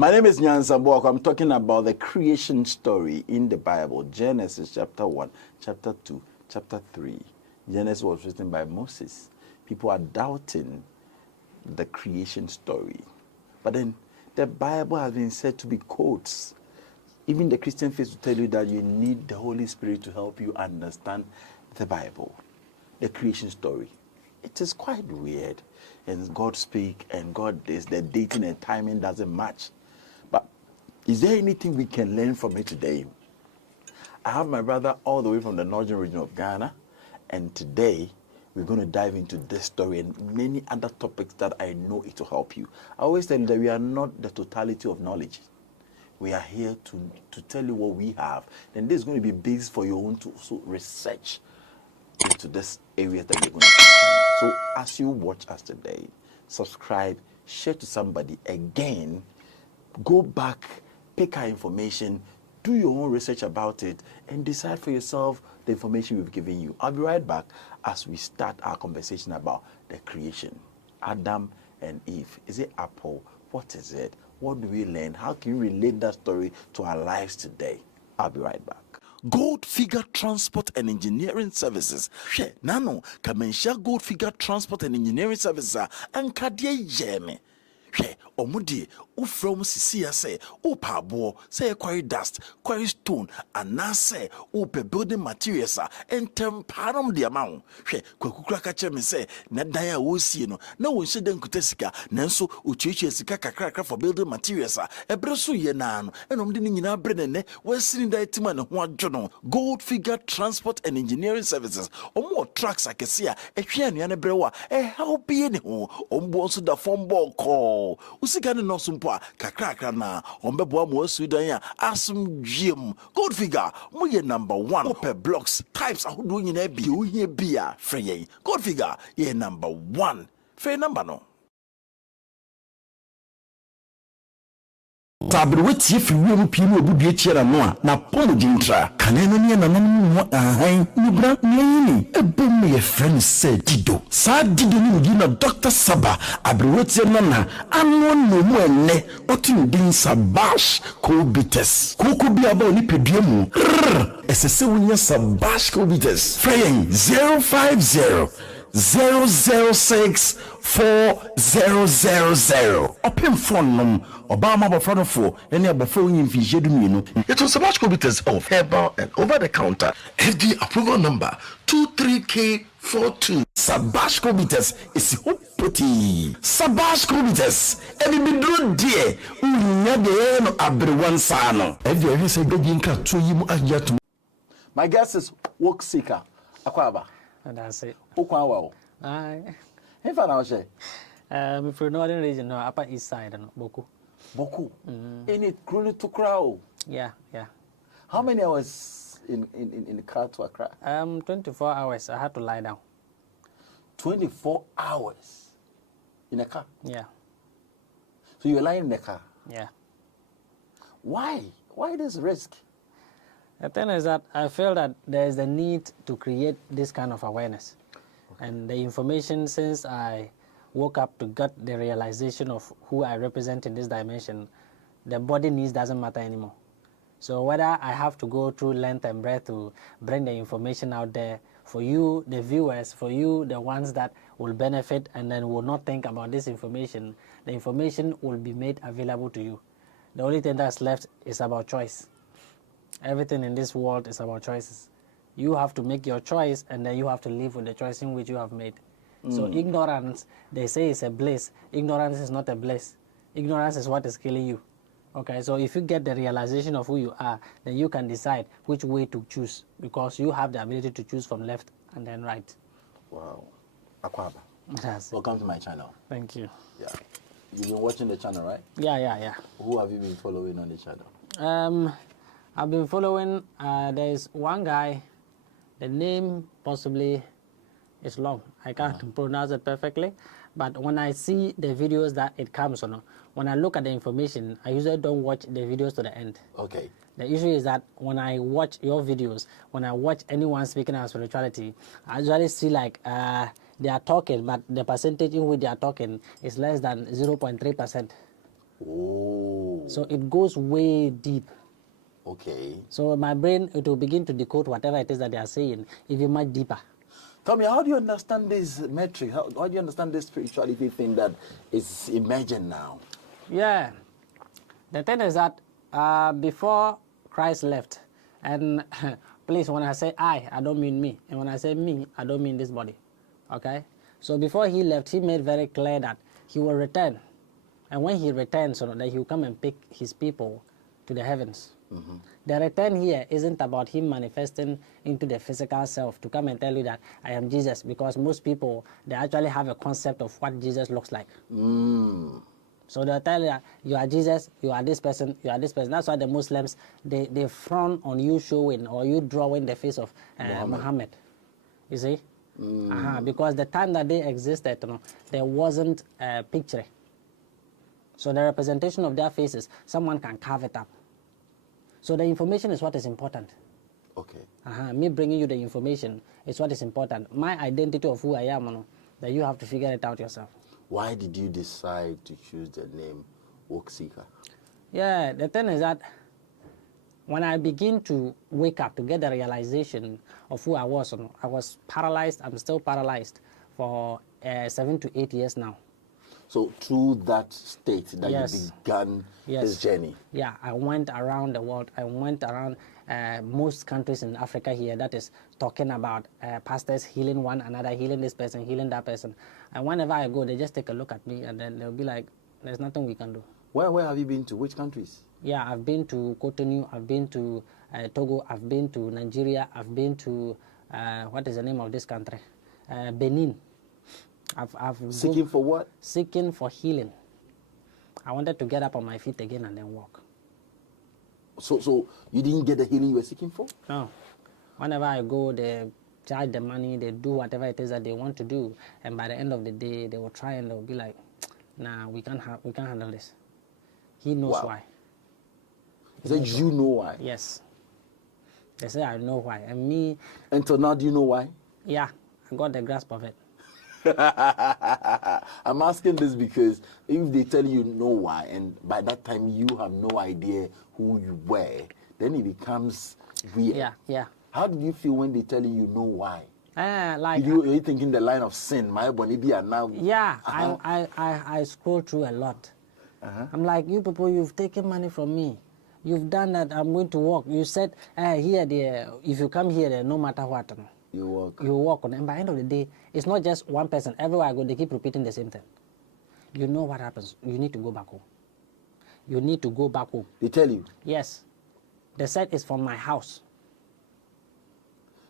My name is Nyan Sambok. I'm talking about the creation story in the Bible. Genesis chapter 1, chapter 2, chapter 3. Genesis was written by Moses. People are doubting the creation story. But then the Bible has been said to be quotes. Even the Christian faith will tell you that you need the Holy Spirit to help you understand the Bible, the creation story. It is quite weird. And God speak and God is the dating and timing doesn't match. But is there anything we can learn from it today? I have my brother all the way from the northern region of Ghana, and today we're going to dive into this story and many other topics that I know it will help you. I always tell you that we are not the totality of knowledge. We are here to tell you what we have. And this is going to be based for your own to also research into this area that we're going to touch on. So as you watch us today, subscribe, share to somebody. Again, go back, pick our information, do your own research about it, and decide for yourself the information we've given you. I'll be right back as we start our conversation about the creation. Adam and Eve. Is it apple? What is it? What do we learn? How can we relate that story to our lives today? I'll be right back. Gold Figure Transport and Engineering Services. She nano kamensha Gold Figure Transport and Engineering Services and kadie yeme. She omudi from sisia say upa bo say quarry dust, quarry stone, and na say upe building materials and temparam the amount. She kwakukra kache me say na daya wosi no na wonse den kutesika nanso uchichi sika kakra for building materials ebreso ye na no enom de nyina brenene wasini da etima ne ho adwono. Gold Figure Transport and Engineering Services omo trucks akesia ehwe anuane brewa help ye ne ho ombo so da form ball call usika ne no sumpo kakra na ombebo mo asudan ya asum dwiem. Gold Figure mo ye number 1 open blocks types ahodo nyina bi o hie bia frey. Gold Figure ye number 1 frey number no tabiri wetie fi wiem pii no obudue tiara no a na pomo dintra kaneno ne na nanom mo ahan nibra nyini ebom ye friend said dido sa dido ni ngi na Dr. Saba abrewetie no na ano no mu enne otin din Sabash Kobites koko bia ba oni pedua mu esese wonya Sabash Kobites fraying 050 006 4000 open phone num Obama bofrano for any abofo yin fijedu mienu. It was Sabash Kobites of herbal and over the counter FD approval number 23K42. Sabash Kobites is hopoti. Sabash Kobites every bidro die unya de no abrewan sano. Every say bejinka to yimu ajatu. My guess is work seeker akwaba. And that's it. Okwawa. Aye. If I now say for northern region, no, upper east side, and Boku. Boku. In it, Krulu to Crow. Yeah. How many hours in the car to Accra? 24 hours. I had to lie down. 24 hours in a car? Yeah. So you're lying in the car? Yeah. Why? Why this risk? The thing is that I feel that there is a need to create this kind of awareness. Okay. And the information, since I woke up to get the realization of who I represent in this dimension, the body needs doesn't matter anymore. So whether I have to go through length and breadth to bring the information out there for you, the viewers, for you, the ones that will benefit and then will not think about this information, the information will be made available to you. The only thing that's left is about choice. Everything in this world is about choices. You have to make your choice and then you have to live with the choice in which you have made. So ignorance, they say, is a bliss. Ignorance is not a bliss. Ignorance is what is killing you. Okay, so if you get the realization of who you are, then you can decide which way to choose because you have the ability to choose from left and then right. Wow. Akwaba. That's Welcome to my channel. Thank you. Yeah. You've been watching the channel, right? Yeah. Who have you been following on the channel? I've been following, there's one guy, the name possibly is long. I can't pronounce it perfectly, but when I see the videos that it comes on, when I look at the information, I usually don't watch the videos to the end. Okay. The issue is that when I watch your videos, when I watch anyone speaking about spirituality, I usually see like they are talking, but the percentage in which they are talking is less than 0.3%. Oh. So it goes way deep. Okay. So my brain, it will begin to decode whatever it is that they are saying, even much deeper. Tell me, how do you understand this metric? How do you understand this spirituality thing that is emerging now? Yeah. The thing is that before Christ left, and please, when I say I don't mean me. And when I say me, I don't mean this body. Okay? So before he left, he made very clear that he will return. And when he returns, so that he will come and pick his people to the heavens. Mm-hmm. The return here isn't about him manifesting into the physical self to come and tell you that I am Jesus, because most people, they actually have a concept of what Jesus looks like. Mm. So they'll tell you that you are Jesus, you are this person, you are this person. That's why the Muslims, they frown on you showing or you drawing the face of Muhammad. You see? Because the time that they existed, there wasn't a picture. So the representation of their faces, someone can carve it up. So the information is what is important. Okay. Me bringing you the information is what is important. My identity of who I am, that you have to figure it out yourself. Why did you decide to choose the name Woke Seeker? Yeah, the thing is that when I begin to wake up, to get the realization of who I was paralyzed. I'm still paralyzed for 7 to 8 years now. So through that state that Yes. you began this journey? Yeah, I went around the world. I went around most countries in Africa here, that is talking about pastors healing one another, healing this person, healing that person. And whenever I go, they just take a look at me and then they'll be like, there's nothing we can do. Where have you been to? Which countries? Yeah, I've been to Cotonou, I've been to Togo, I've been to Nigeria, I've been to, what is the name of this country? Benin. I've Seeking for what? Seeking for healing. I wanted to get up on my feet again and then walk. So you didn't get the healing you were seeking for? No. Whenever I go, they charge the money, they do whatever it is that they want to do, and by the end of the day, they will try and they'll be like, nah, we can't handle this. He knows why. He said, you know why? Yes. They say, I know why. And me... Until now, do you know why? Yeah, I got the grasp of it. I'm asking this because if they tell you know why, and by that time you have no idea who you were, then it becomes weird. Yeah. How did you feel when they tell you know why? Like... Are you thinking the line of sin? My bonibia now. Yeah, I scroll through a lot. I'm like, you people, you've taken money from me. You've done that, I'm going to walk. You said, here, there, if you come here, there, no matter what. You walk. You walk on, and by the end of the day, it's not just one person. Everywhere I go, they keep repeating the same thing. You know what happens? You need to go back home. You need to go back home. They tell you? Yes. They said it's from my house.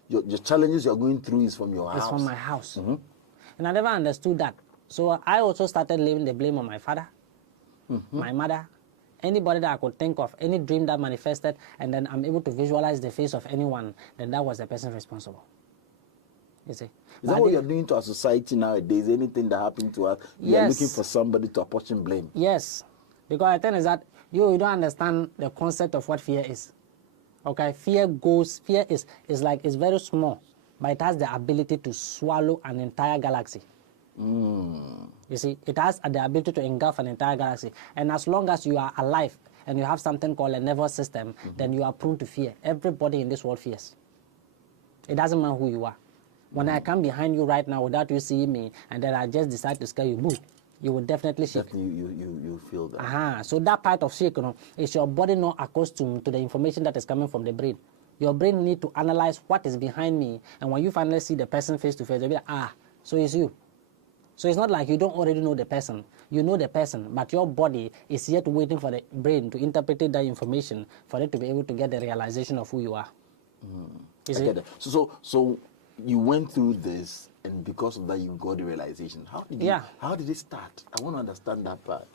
Your challenges you're going through is from your house? It's from my house. And I never understood that. So I also started leaving the blame on my father, my mother, anybody that I could think of, any dream that manifested, and then I'm able to visualize the face of anyone, then that was the person responsible. You see? Is that what you're doing to our society nowadays? Anything that happened to us, we are looking for somebody to apportion blame? Yes. Because the thing is that you don't understand the concept of what fear is. Okay? Fear is like, it's very small, but it has the ability to swallow an entire galaxy. You see, it has the ability to engulf an entire galaxy. And as long as you are alive and you have something called a nervous system, then you are prone to fear. Everybody in this world fears. It doesn't matter who you are. When I come behind you right now without you seeing me, and then I just decide to scare you, boom, you will definitely shake. Definitely you feel that. So that part of shake, is your body not accustomed to the information that is coming from the brain. Your brain need to analyze what is behind me, and when you finally see the person face to face, you'll be like, so it's you. So it's not like you don't already know the person. You know the person, but your body is yet waiting for the brain to interpret that information for it to be able to get the realization of who you are. You see? So you went through this, and because of that, you got the realization. How did it start? I want to understand that part.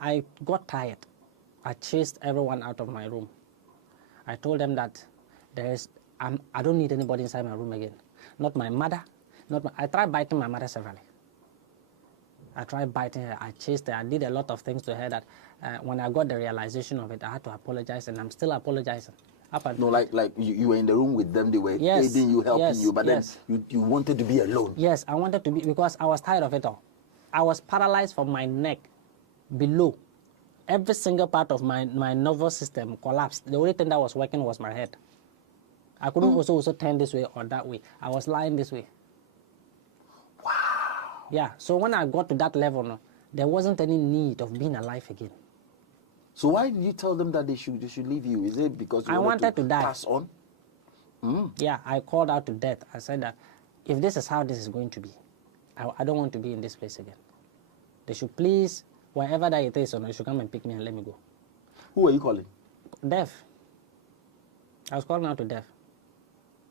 I got tired. I chased everyone out of my room. I told them that I don't need anybody inside my room again. Not my mother. I tried biting my mother severally. I tried biting her. I chased her. I did a lot of things to her that when I got the realization of it, I had to apologize, and I'm still apologizing. No, like you were in the room with them. They were aiding you, helping you, but then you wanted to be alone. Yes, I wanted to be, because I was tired of it all. I was paralyzed from my neck below. Every single part of my nervous system collapsed. The only thing that was working was my head. I couldn't also turn this way or that way. I was lying this way. Wow. Yeah, so when I got to that level, no, there wasn't any need of being alive again. So why did you tell them that they should leave you? Is it because you I wanted to die. pass on? Yeah, I called out to death. I said that if this is how this is going to be, I don't want to be in this place again. They should please, wherever that it is, they should come and pick me and let me go. Who are you calling? Death. I was calling out to death.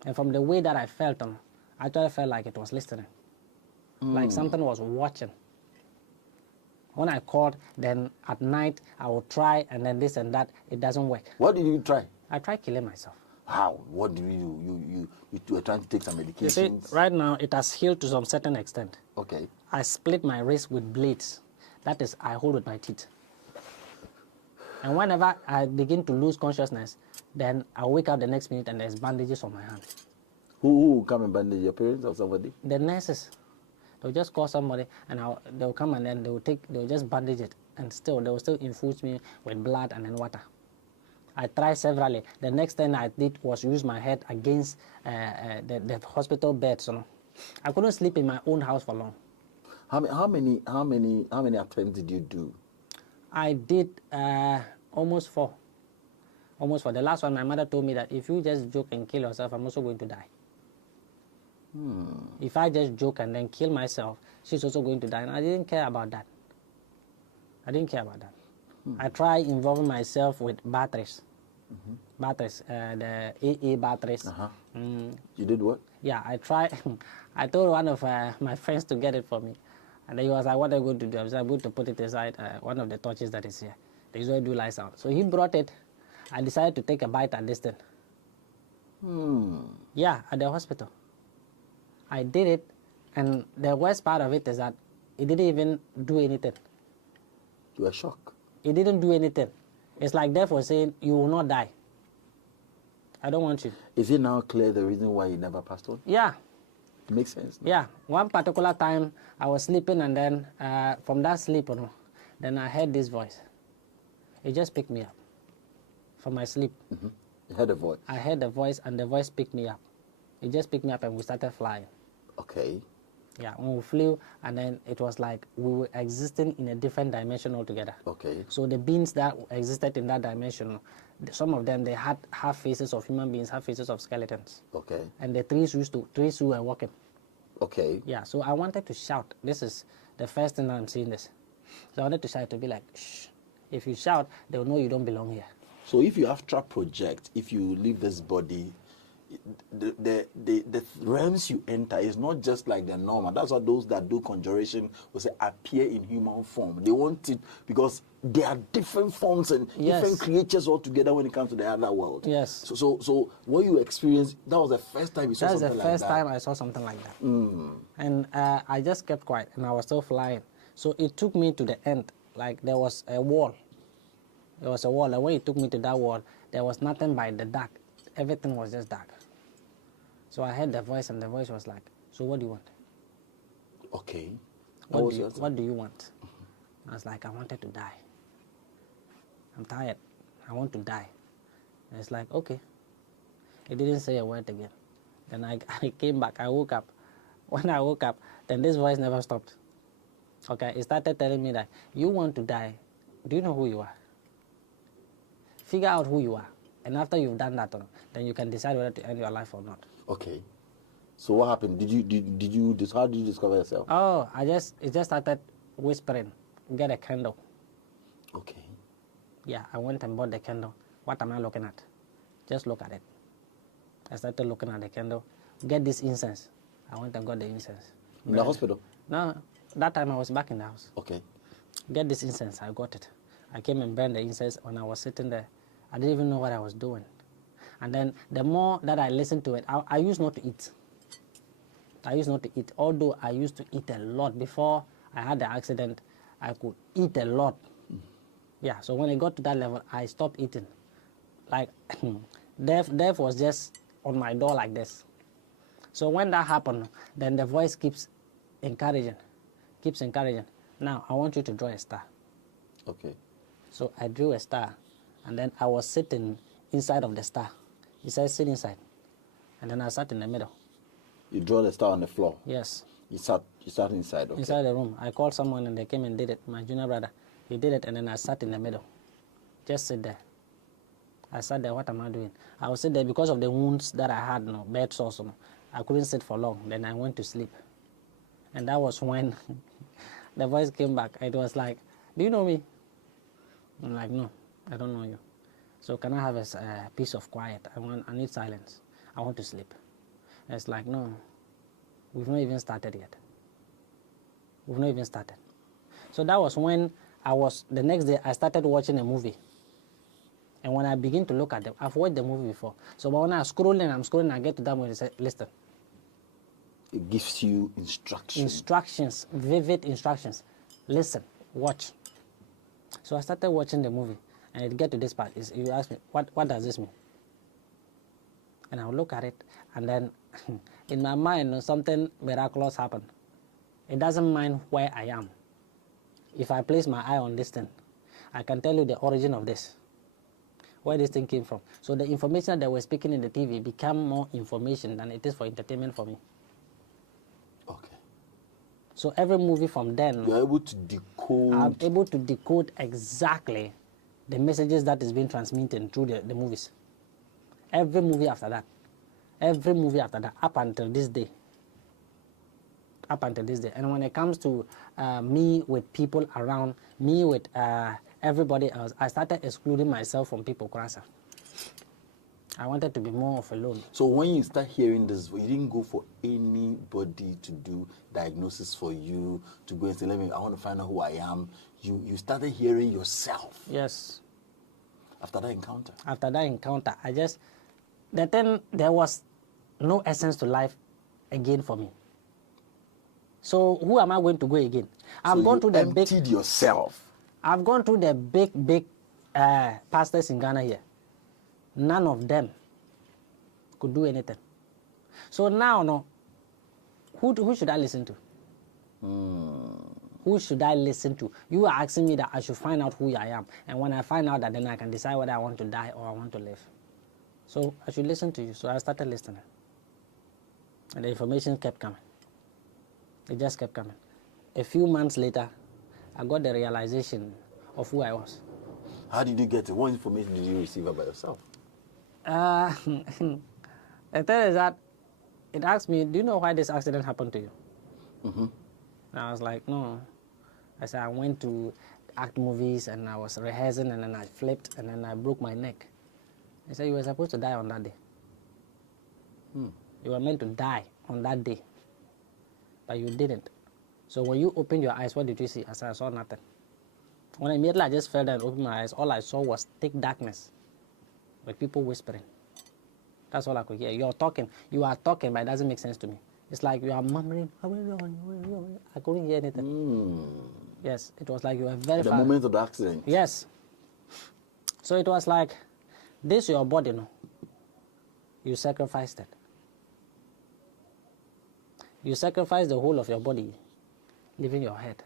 And from the way that I felt, I actually felt like it was listening. Like something was watching. When I called, then at night, I would try, and then this and that, it doesn't work. What did you try? I tried killing myself. How? What do you were trying to take some medications? You see, right now, it has healed to some certain extent. Okay. I split my wrist with blades. That is, I hold with my teeth. And whenever I begin to lose consciousness, then I wake up the next minute and there's bandages on my hand. Who will come and bandage your parents or somebody? The nurses. They'll just call somebody and they'll come and then they'll just bandage it. And still, they will still infuse me with blood and then water. I tried severally. The next thing I did was use my head against the hospital beds. I couldn't sleep in my own house for long. How many attempts did you do? I did almost 4. Almost 4. The last one, my mother told me that if you just joke and kill yourself, I'm also going to die. If I just joke and then kill myself, she's also going to die. And I didn't care about that. I tried involving myself with batteries. Batteries, the AA batteries. You did what? Yeah, I tried. I told one of my friends to get it for me. And then he was like, what are you going to do? I was like, I'm going to put it inside one of the torches that is here. They usually do light sound. So he brought it. I decided to take a bite at this thing. Yeah, at the hospital. I did it, and the worst part of it is that it didn't even do anything. You were shocked. It didn't do anything. It's like death was saying, you will not die. I don't want you. Is it now clear the reason why you never passed on? Yeah. It makes sense. No? Yeah. One particular time, I was sleeping, and then from that sleep, then I heard this voice. It just picked me up from my sleep. You heard a voice? I heard the voice, and the voice picked me up. It just picked me up, and we started flying. Okay. Yeah, when we flew, and then it was like we were existing in a different dimension altogether. Okay. So the beings that existed in that dimension, some of them, they had half faces of human beings, half faces of skeletons. Okay. And the trees who were walking. Okay. Yeah, so I wanted to shout. This is the first time I'm seeing this. So I wanted to shout, to be like, shh. If you shout, they'll know you don't belong here. So if you astral project, if you leave this body, the realms you enter is not just like the normal. That's why those that do conjuration will say appear in human form. They want it because there are different forms and different creatures altogether when it comes to the other world. Yes. So what you experienced, that was the first time you saw something like that? That's the first time I saw something like that. And I just kept quiet, and I was still flying. So it took me to the end. Like there was a wall. There was a wall, and when it took me to that wall, there was nothing but the dark. Everything was just dark. So I heard the voice, and the voice was like, so what do you want? Okay. What do you want? I was like, I wanted to die. I'm tired. I want to die. And it's like, okay. He didn't say a word again. Then I came back. I woke up. When I woke up, then this voice never stopped. Okay, it started telling me that you want to die. Do you know who you are? Figure out who you are. And after you've done that, then you can decide whether to end your life or not. Okay. So what happened? How did you discover yourself? Oh, it just started whispering. Get a candle. Okay. Yeah, I went and bought the candle. What am I looking at? Just look at it. I started looking at the candle. Get this incense. I went and got the incense. In the hospital? No, that time I was back in the house. Okay. Get this incense. I got it. I came and burned the incense. When I was sitting there, I didn't even know what I was doing. And then the more that I listened to it, I used not to eat. Although I used to eat a lot. Before I had the accident, I could eat a lot. Yeah, so when I got to that level, I stopped eating. Like, death was just on my door like this. So when that happened, then the voice keeps encouraging. keeps encouraging. Now, I want you to draw a star. Okay. So I drew a star, and then I was sitting inside of the star. He said, sit inside. And then I sat in the middle. You draw the star on the floor? Yes. You sat inside, okay. Inside the room. I called someone and they came and did it. My junior brother. He did it, and then I sat in the middle. Just sit there. I sat there, what am I doing? I was sitting there because of the wounds that I had, bed sores. I couldn't sit for long. Then I went to sleep. And that was when the voice came back. It was like, do you know me? I'm like, no, I don't know you. So can I have a piece of quiet? I need silence. I want to sleep. And it's like, no, we've not even started yet. We've not even started. So that was when the next day I started watching a movie. And when I begin to look at them, I've watched the movie before. So but when I'm scrolling, I get to that movie and say, listen. It gives you instructions. Instructions, vivid instructions. Listen, watch. So I started watching the movie, and it get to this part. You ask me, what does this mean? And I'll look at it, and then in my mind, something miraculous happened. It doesn't mind where I am. If I place my eye on this thing, I can tell you the origin of this, where this thing came from. So the information that we're speaking in the TV become more information than it is for entertainment for me. Okay. So every movie from then, you're able to decode. I'm able to decode exactly the messages that is being transmitted through the movies. Every movie after that, up until this day. And when it comes to me with people around, me with everybody else, I started excluding myself from people. I wanted to be more of alone. So when you start hearing this, you didn't go for anybody to do diagnosis for you, to go and say, I want to find out who I am. You started hearing yourself. Yes. After that encounter? After that encounter, there was no essence to life again for me. So who am I going to go again? I've gone to the emptied yourself. I've gone to the big pastors in Ghana here. None of them could do anything. So now, who should I listen to? Who should I listen to? You are asking me that I should find out who I am. And when I find out that, then I can decide whether I want to die or I want to live. So I should listen to you. So I started listening. And the information kept coming. It just kept coming. A few months later, I got the realization of who I was. How did you get it? What information did you receive about yourself? The thing is that it asked me, do you know why this accident happened to you? Mm-hmm. And I was like, no. I said, I went to act movies and I was rehearsing and then I flipped and then I broke my neck. He said, you were supposed to die on that day. You were meant to die on that day, but you didn't. So when you opened your eyes, what did you see? I said, I saw nothing. When immediately I just fell down and opened my eyes, all I saw was thick darkness with people whispering. That's all I could hear. You are talking, but it doesn't make sense to me. It's like you are murmuring. I couldn't hear anything. Yes, it was like you were very far. The moment of the accident. Yes. So it was like, this your body, you sacrificed it. You sacrificed the whole of your body, leaving your head.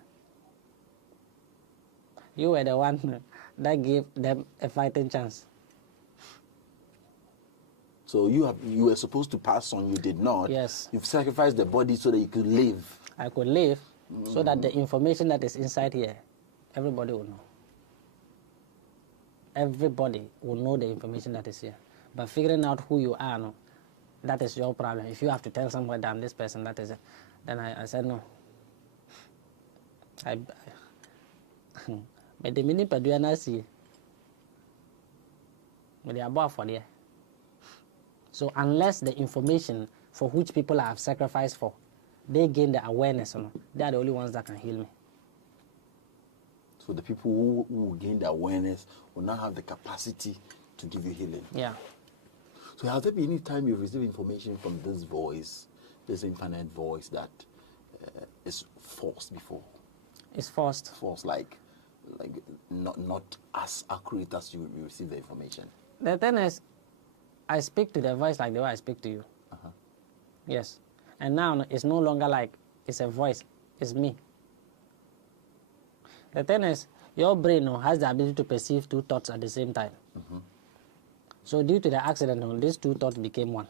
You were the one that gave them a fighting chance. So you were supposed to pass on, you did not. Yes. You've sacrificed the body so that you could live. I could live so that the information that is inside here, everybody will know. Everybody will know the information that is here. But figuring out who you are, that is your problem. If you have to tell somebody that I'm this person, that is it. Then I said no. But the minute I do not see, but they are above for there. So unless the information for which people have sacrificed for, they gain the awareness, they are the only ones that can heal me. So the people who gain the awareness will now have the capacity to give you healing. Yeah. So has there been any time you've received information from this voice, this infinite voice that is forced before? It's forced. Forced, like not as accurate as you receive the information. The thing is, I speak to the voice like the way I speak to you. Uh-huh. Yes. And now it's no longer like it's a voice, it's me. The thing is, your brain has the ability to perceive two thoughts at the same time. So due to the accident, these two thoughts became one.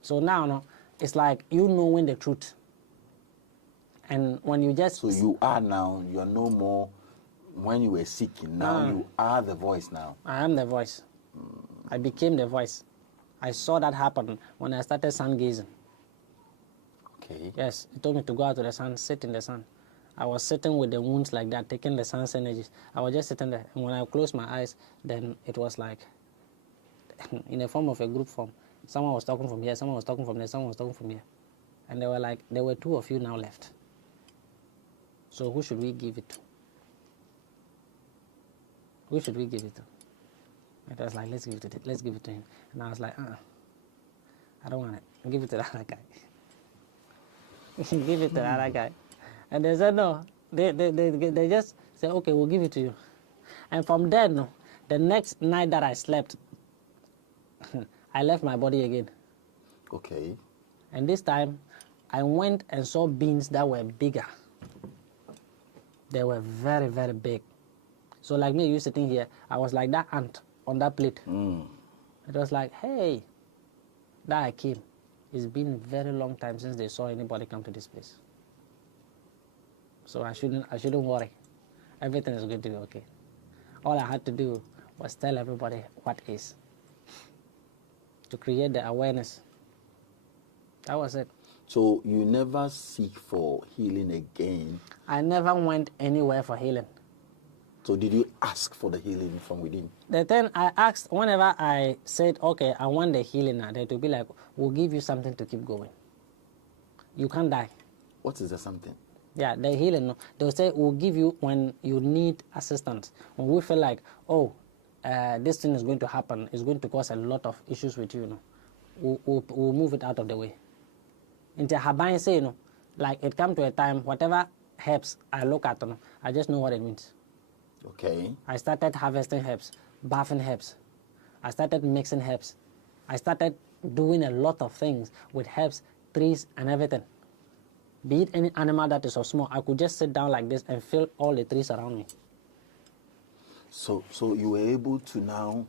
So now, it's like you knowing the truth. And when you just... So you are now, you are no more when you were seeking. Now you are the voice now. I am the voice. I became the voice. I saw that happen when I started sun gazing. Okay. Yes, it told me to go out to the sun, sit in the sun. I was sitting with the wounds like that, taking the sun's energies. I was just sitting there. And when I closed my eyes, then it was like, in the form of a group form. Someone was talking from here, someone was talking from there, someone was talking from here. And they were like, there were two of you now left. So who should we give it to? Who should we give it to? It was like, let's give it to him. And I was like, I don't want it. Give it to the other guy. Give it to the other guy. And they said, no. They just said, okay, we'll give it to you. And from then, the next night that I slept, I left my body again. Okay. And this time, I went and saw beings that were bigger. They were very, very big. So like me, you sitting here, I was like that ant on that plate. It was like, hey, that I came. It's been a very long time since they saw anybody come to this place. So I shouldn't worry. Everything is going to be okay. All I had to do was tell everybody what is. To create the awareness. That was it. So you never seek for healing again? I never went anywhere for healing. So did you ask for the healing from within? The thing I asked, whenever I said, okay, I want the healing now, they would be like, we'll give you something to keep going. You can't die. What is the something? Yeah, the healing, they'll say, we'll give you when you need assistance. When we feel like, oh, this thing is going to happen, it's going to cause a lot of issues with you, we'll move it out of the way. Into Habain say, like it come to a time, whatever herbs I look at, I just know what it means. Okay. I started harvesting herbs, bathing herbs. I started mixing herbs. I started doing a lot of things with herbs, trees, and everything. Be it any animal that is so small, I could just sit down like this and feel all the trees around me. So you were able to now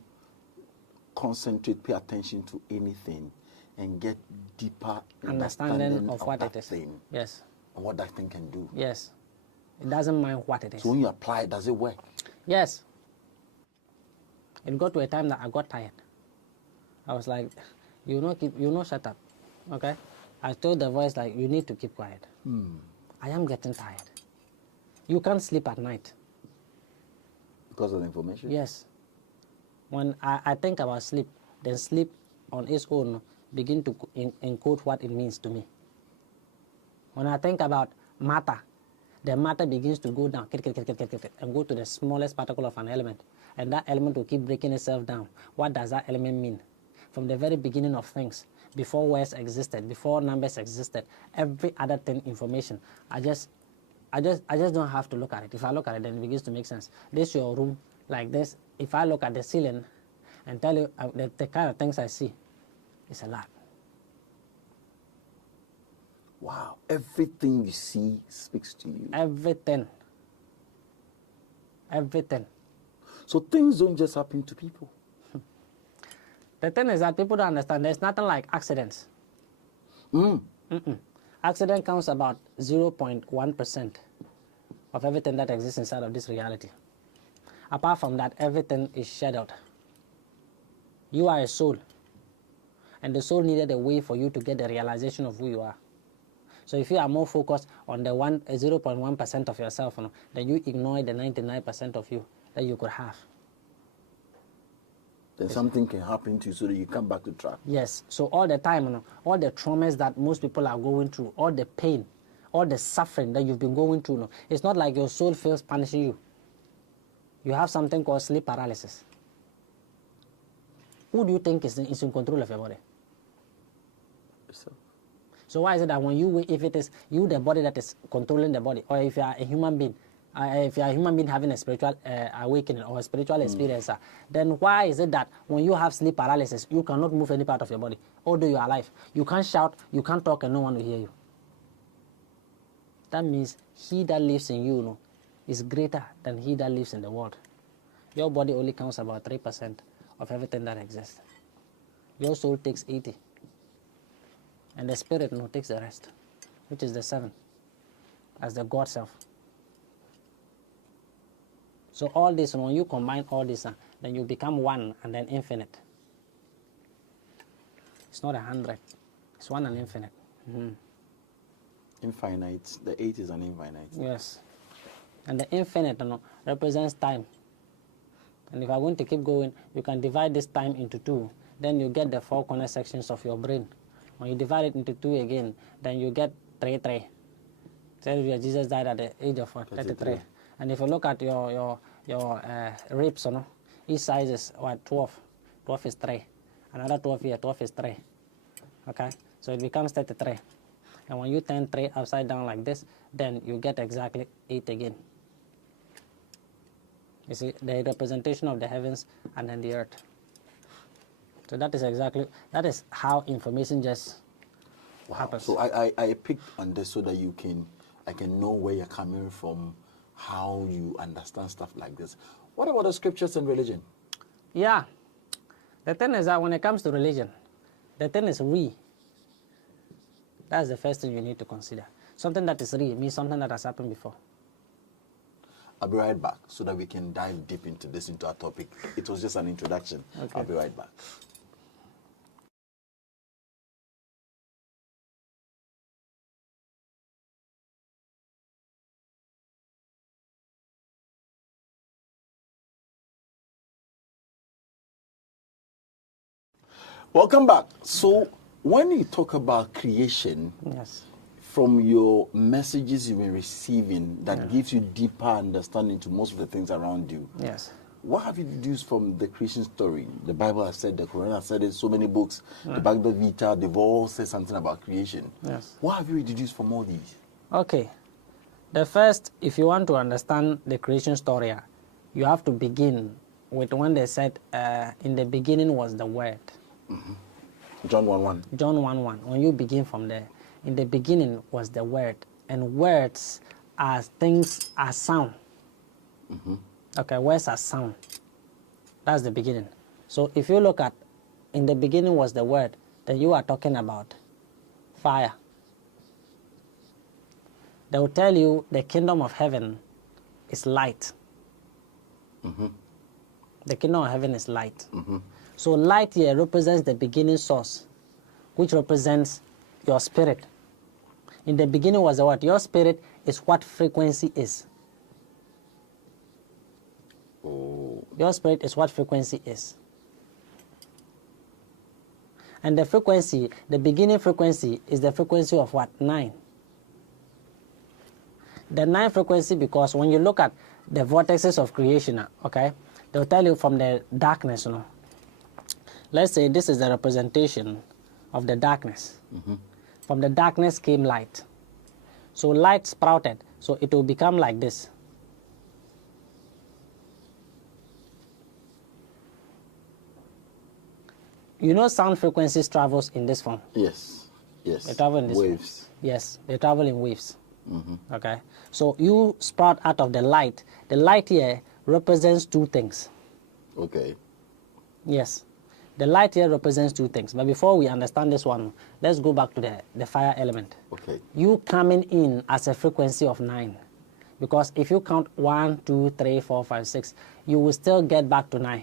concentrate, pay attention to anything, and get deeper understanding of what that it is. Thing, yes. and what that thing can do. Yes. It doesn't mind what it is. So when you apply it, does it work? Yes. It got to a time that I got tired. I was like, shut up. Okay? I told the voice, like, you need to keep quiet. I am getting tired. You can't sleep at night. Because of the information? Yes. When I think about sleep, then sleep on its own begin to encode what it means to me. When I think about matter, the matter begins to go down and go to the smallest particle of an element. And that element will keep breaking itself down. What does that element mean? From the very beginning of things, before words existed, before numbers existed, every other thing, information, I just don't have to look at it. If I look at it, then it begins to make sense. This is your room, like this. If I look at the ceiling and tell you the kind of things I see, it's a lot. Wow. Everything you see speaks to you. Everything. Everything. So things don't just happen to people. The thing is that people don't understand. There's nothing like accidents. Accident counts about 0.1% of everything that exists inside of this reality. Apart from that, everything is shadowed. You are a soul. And the soul needed a way for you to get the realization of who you are. So if you are more focused on the 0.1% of yourself, then you ignore the 99% of you that you could have. Then something can happen to you so that you come back to track. Yes. So all the time, all the traumas that most people are going through, all the pain, all the suffering that you've been going through, it's not like your soul feels punishing you. You have something called sleep paralysis. Who do you think is in control of your body? Yourself. So why is it that when you, if it is you, the body that is controlling the body, or if you are a human being, having a spiritual awakening or a spiritual experience, then why is it that when you have sleep paralysis, you cannot move any part of your body, although you are alive? You can't shout, you can't talk, and no one will hear you. that means he that lives in you, is greater than he that lives in the world. Your body only counts about 3% of everything that exists. Your soul takes 80%. And the spirit takes the rest, which is the 7, as the God self. So all this, when you combine all this, then you become 1 and then infinite. It's not 100. It's 1 and infinite. Infinite. The 8 is an infinite. Yes. And the infinite represents time. And if I'm going to keep going, you can divide this time into 2. Then you get the 4 corner sections of your brain. When you divide it into 2 again, then you get 3. So Jesus died at the age of 33. And if you look at your ribs, each size is 12. 12 is 3. Another 12 here, 12 is 3. Okay? So it becomes 33. And when you turn 3 upside down like this, then you get exactly 8 again. You see, the representation of the heavens and then the earth. So that is how information just happens. So I picked on this so that I can know where you're coming from, how you understand stuff like this. What about the scriptures and religion? Yeah. The thing is that when it comes to religion, the thing is real. That's the first thing you need to consider. Something that is real means something that has happened before. I'll be right back so that we can dive deep into our topic. It was just an introduction. Okay. I'll be right back. Welcome back. So when you talk about creation, yes, from your messages you've been receiving that gives you deeper understanding to most of the things around you, yes, what have you deduced from the creation story? The Bible has said, the Quran has said it, so many books, the Bhagavad Gita, they've all said something about creation. Yes. What have you deduced from all these? Okay. The first, if you want to understand the creation story, you have to begin with when they said, in the beginning was the Word. John 1:1. John 1:1. When you begin from there, in the beginning was the Word, and words are things are sound. Okay, words are sound. That's the beginning. So if you look at, in the beginning was the Word, then you are talking about fire. They will tell you the kingdom of heaven is light. The kingdom of heaven is light. So light here represents the beginning source, which represents your spirit. In the beginning was the Word. Your spirit is what frequency is. Oh. Your spirit is what frequency is. And the frequency, the beginning frequency is the frequency of what? 9. The 9 frequency, because when you look at the vortexes of creation, okay, they'll tell you from the darkness, Let's say this is the representation of the darkness. From the darkness came light. So light sprouted, so it will become like this. You know sound frequencies travels in this form. Yes. Yes. They travel in this waves. Form. Yes, they travel in waves. Okay. So you sprout out of the light. The light here represents 2 things. Okay. Yes. The light here represents 2 things. But before we understand this one, let's go back to the fire element. Okay. You coming in as a frequency of 9. Because if you count 1, 2, 3, 4, 5, 6, you will still get back to 9.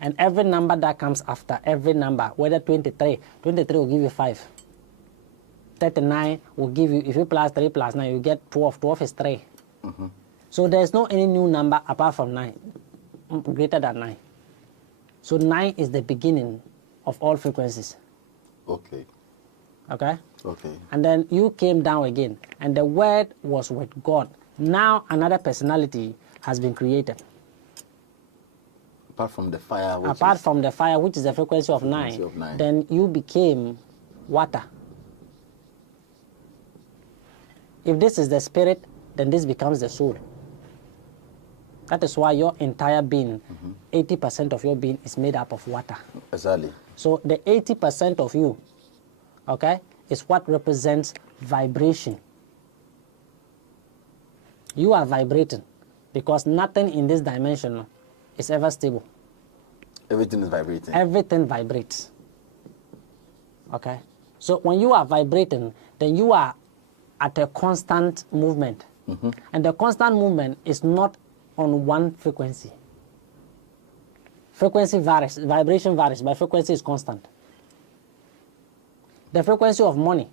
And every number that comes after every number, whether 23 will give you 5. 39 will give you, if you plus 3 plus 9, you get 12. 12 is 3. So there's no any new number apart from 9, greater than 9. So 9 is the beginning of all frequencies. Okay. Okay? Okay. And then you came down again, and the Word was with God. Now another personality has been created. Apart from the fire. Apart from the fire, which is the frequency of 9, then you became water. If this is the spirit, then this becomes the soul. That is why your entire being, 80% of your being is made up of water. Exactly. So the 80% of you, okay, is what represents vibration. You are vibrating because nothing in this dimension is ever stable. Everything is vibrating. Everything vibrates. Okay? So when you are vibrating, then you are at a constant movement. And the constant movement is not on one frequency. Frequency varies, vibration varies, but frequency is constant. The frequency of money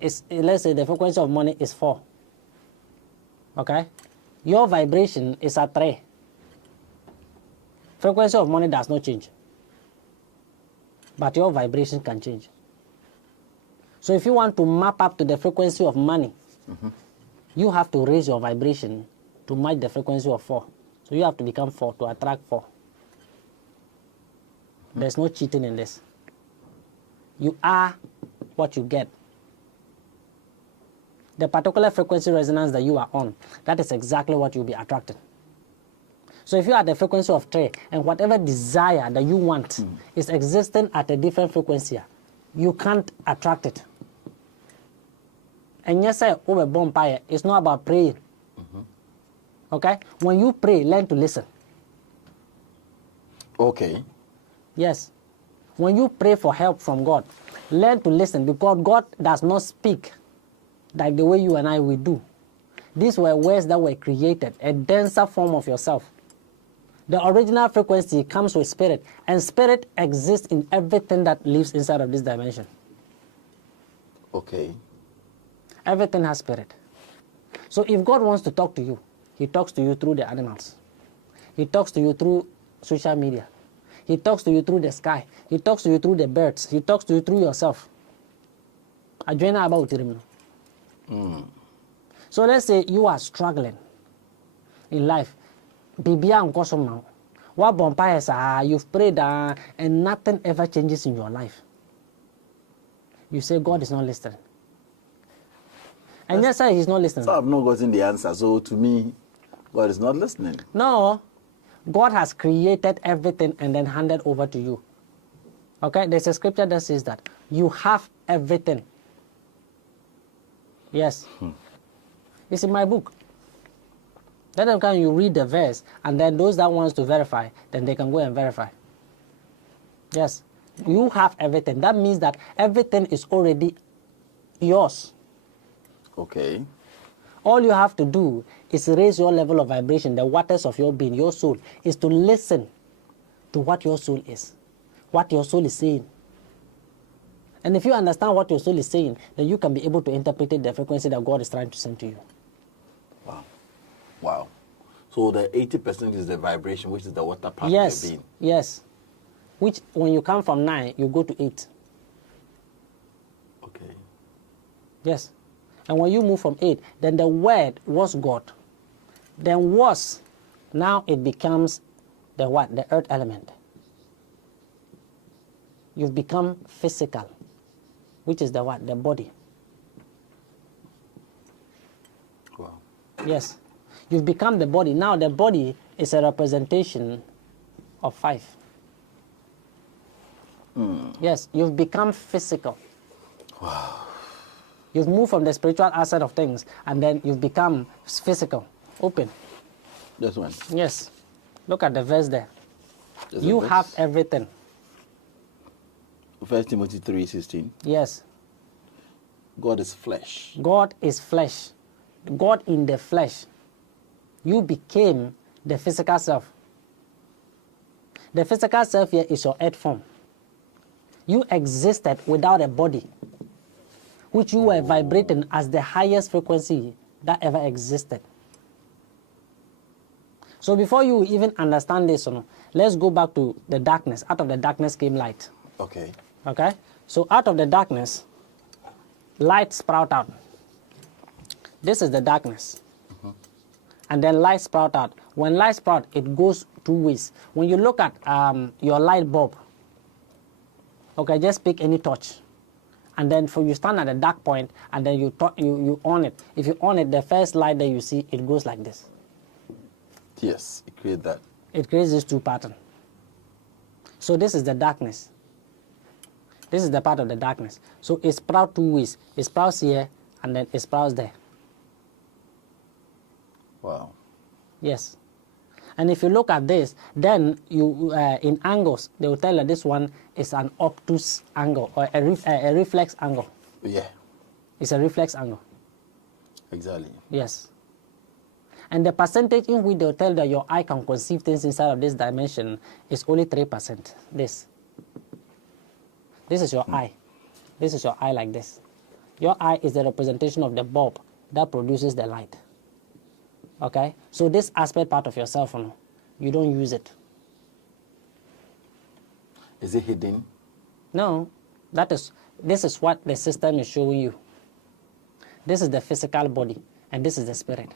is, let's say the frequency of money is 4. Okay? Your vibration is at 3. Frequency of money does not change. But your vibration can change. So if you want to map up to the frequency of money, you have to raise your vibration to match the frequency of 4. So you have to become 4 to attract 4. There's no cheating in this. You are what you get. The particular frequency resonance that you are on, that is exactly what you'll be attracting. So if you are at the frequency of 3, and whatever desire that you want is existing at a different frequency, you can't attract it. And yes, over bonfire, it's not about praying. Okay? When you pray, learn to listen. Okay. Yes. When you pray for help from God, learn to listen, because God does not speak like the way you and I will do. These were words that were created, a denser form of yourself. The original frequency comes with spirit, and spirit exists in everything that lives inside of this dimension. Okay. Everything has spirit. So if God wants to talk to you, he talks to you through the animals. He talks to you through social media. He talks to you through the sky. He talks to you through the birds. He talks to you through yourself. So let's say you are struggling in life. You've prayed and nothing ever changes in your life. You say God is not listening. And yes, sir, he's not listening. So I've not gotten the answer. So to me, God is not listening. No. God has created everything and then handed over to you. Okay? There's a scripture that says that you have everything. Yes. It's in my book. Then can you read the verse, and then those that wants to verify, then they can go and verify. Yes. You have everything. That means that everything is already yours. Okay. All you have to do is raise your level of vibration, the waters of your being, your soul, is to listen to what your soul is, what your soul is saying. And if you understand what your soul is saying, then you can be able to interpret the frequency that God is trying to send to you. Wow. Wow. So the 80% is the vibration, which is the water part Yes. of your being. Yes. Which, when you come from 9, you go to 8. Okay. Yes. And when you move from 8, then the word was God. Then was, now it becomes the what? The earth element. You've become physical, which is the what? The body. Wow. Yes. You've become the body. Now the body is a representation of 5. Yes, you've become physical. Wow. You've moved from the spiritual aspect of things, and then you've become physical. Open. This one. Yes. Look at the verse there. There's You a verse. have everything. 1 Timothy 3:16. Yes. God is flesh. God is flesh. God in the flesh. You became the physical self. The physical self here is your earth form. You existed without a body, which you were vibrating as the highest frequency that ever existed. So before you even understand this, let's go back to the darkness. Out of the darkness came light. Okay. Okay? So out of the darkness, light sprout out. This is the darkness. And then light sprout out. When light sprout, it goes 2 ways. When you look at your light bulb, okay, just pick any torch. And then you stand at a dark point, and then you on it. If you on it, the first light that you see, it goes like this. Yes, it created that. It creates these 2 patterns. So this is the darkness. This is the part of the darkness. So it sprouts 2 ways. It sprouts here, and then it sprouts there. Yes. And if you look at this, then you in angles, they will tell you this one is an obtuse angle or a reflex angle. Yeah. It's a reflex angle. Exactly. Yes. And the percentage in which they'll tell you that your eye can conceive things inside of this dimension is only 3%. This is your eye. This is your eye like this. Your eye is the representation of the bulb that produces the light. Okay? So this aspect part of yourself, you don't use it. Is it hidden? No. This is what the system is showing you. This is the physical body, and this is the spirit.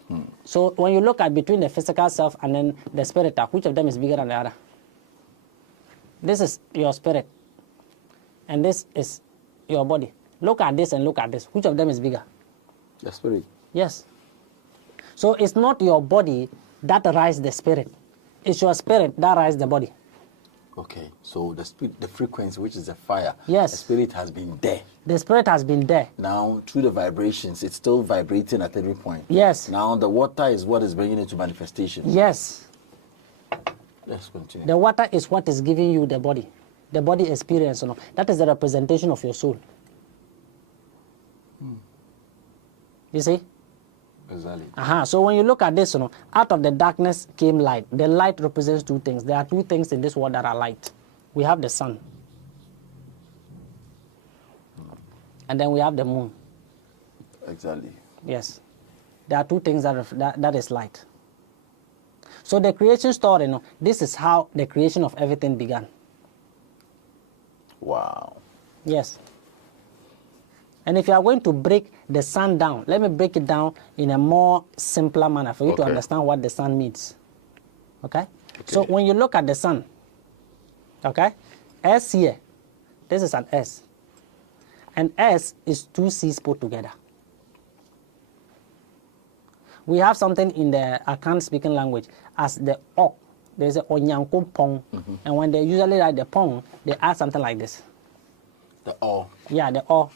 So when you look at between the physical self and then the spirit, which of them is bigger than the other? This is your spirit, and this is your body. Look at this and look at this. Which of them is bigger? The spirit. Yes. So it's not your body that rises the spirit. It's your spirit that rises the body. Okay, so the spirit, the frequency, which is the fire, yes, the spirit has been there. The spirit has been there. Now, through the vibrations, it's still vibrating at every point. Yes. Now, the water is what is bringing it to manifestation. Yes. Let's continue. The water is what is giving you the body experience. That is the representation of your soul. You see? Exactly. So when you look at this, out of the darkness came light. The light represents two things. There are two things in this world that are light. We have the sun. And then we have the moon. Exactly. Yes. There are two things that is light. So the creation story, this is how the creation of everything began. Wow. Yes. And if you are going to break the sun down, let me break it down in a more simpler manner for you to understand what the sun means. Okay? So when you look at the sun, okay, S here, this is an S. And S is two C's put together. We have something in the Akan speaking language as the O. There's a Onyanko Pong. And when they usually write the Pong, they add something like this. The O. Yeah, the O.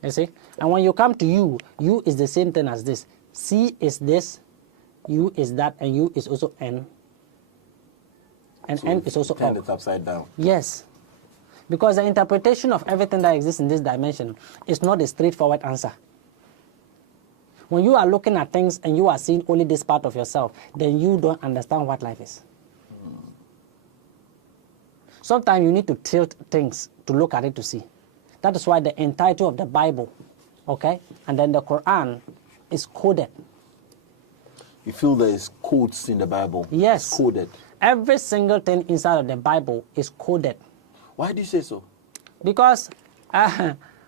You see? And when you come to U, U is the same thing as this. C is this, U is that, and U is also N. And so N is also O. Turn it upside down. Yes. Because the interpretation of everything that exists in this dimension is not a straightforward answer. When you are looking at things and you are seeing only this part of yourself, then you don't understand what life is. Sometimes you need to tilt things to look at it to see. That is why the entirety of the Bible, okay, and then the Quran is coded. You feel there is codes in the Bible? Yes. It's coded. Every single thing inside of the Bible is coded. Why do you say so? Because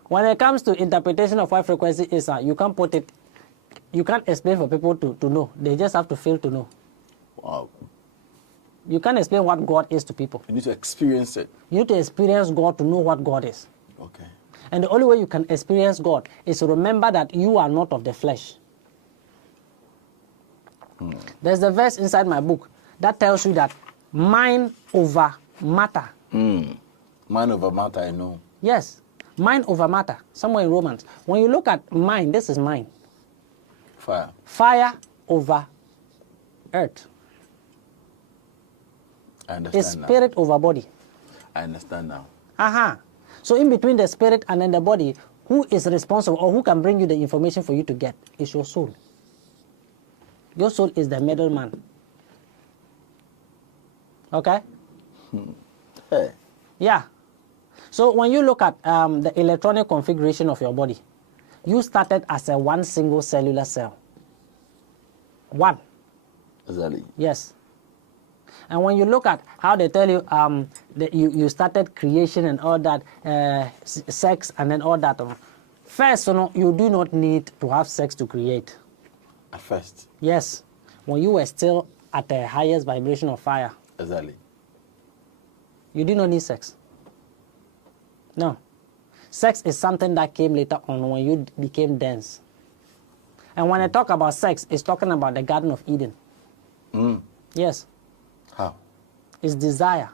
when it comes to interpretation of what frequency is, you can't put it, you can't explain for people to know. They just have to feel to know. Wow. You can't explain what God is to people. You need to experience it. You need to experience God to know what God is. Okay. And the only way you can experience God is to remember that you are not of the flesh. There's a verse inside my book that tells you that mind over matter. Mind over matter, I know. Yes, mind over matter. Somewhere in Romans. When you look at mind, this is mind. Fire. Fire over earth. I understand It's now. spirit over body. I understand now. So in between the spirit and then the body, who is responsible or who can bring you the information for you to get is your soul. Your soul is the middleman. Okay? Hey. Yeah. So when you look at the electronic configuration of your body, you started as a one single cellular cell. One. Exactly. Yes. And when you look at how they tell you that you started creation and all that, sex and then all that, first, you do not need to have sex to create. At first. Yes. When you were still at the highest vibration of fire. Exactly. You do not need sex. No. Sex is something that came later on when you became dense. And when I talk about sex, it's talking about the Garden of Eden. Yes. How? It's desire.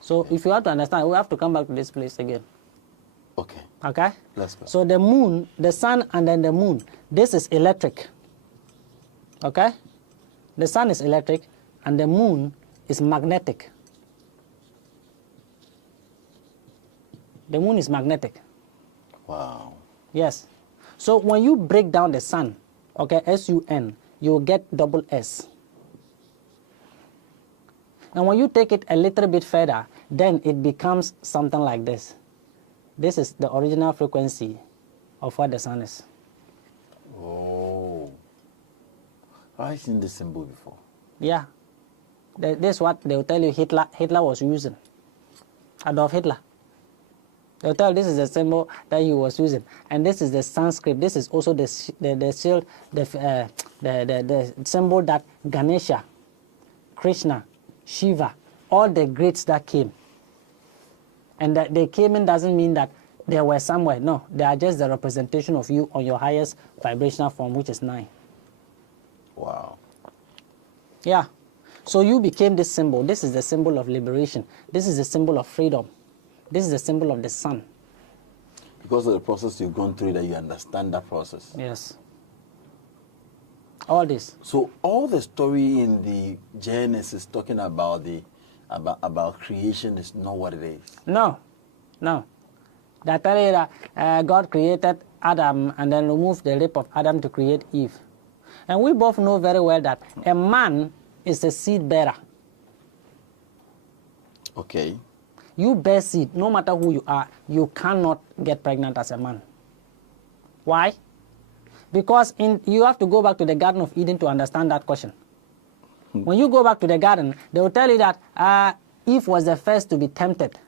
So if you have to understand, we have to come back to this place again. Okay. Okay? Let's go. So the moon, the sun and then the moon, this is electric. Okay? The sun is electric and the moon is magnetic. The moon is magnetic. Wow. Yes. So when you break down the sun, okay, S-U-N, you get double S. And when you take it a little bit further, then it becomes something like this. This is the original frequency of what the sun is. Oh. I've seen this symbol before. Yeah. This is what they'll tell you Hitler was using. Adolf Hitler. They'll tell you this is the symbol that he was using. And this is the Sanskrit. This is also the shield, the symbol that Ganesha, Krishna, Shiva, all the greats that came. And that they came in doesn't mean that they were somewhere. No, they are just the representation of you on your highest vibrational form, which is 9. Wow. Yeah. So you became this symbol. This is the symbol of liberation. This is the symbol of freedom. This is the symbol of the sun. Because of the process you've gone through, that you understand that process. Yes. All this. So all the story in the Genesis talking about about creation is not what it is. No. No. They tell you that God created Adam and then removed the rib of Adam to create Eve. And we both know very well that a man is a seed bearer. Okay. You bear seed, no matter who you are, you cannot get pregnant as a man. Why? Because you have to go back to the Garden of Eden to understand that question. When you go back to the garden, they will tell you that Eve was the first to be tempted.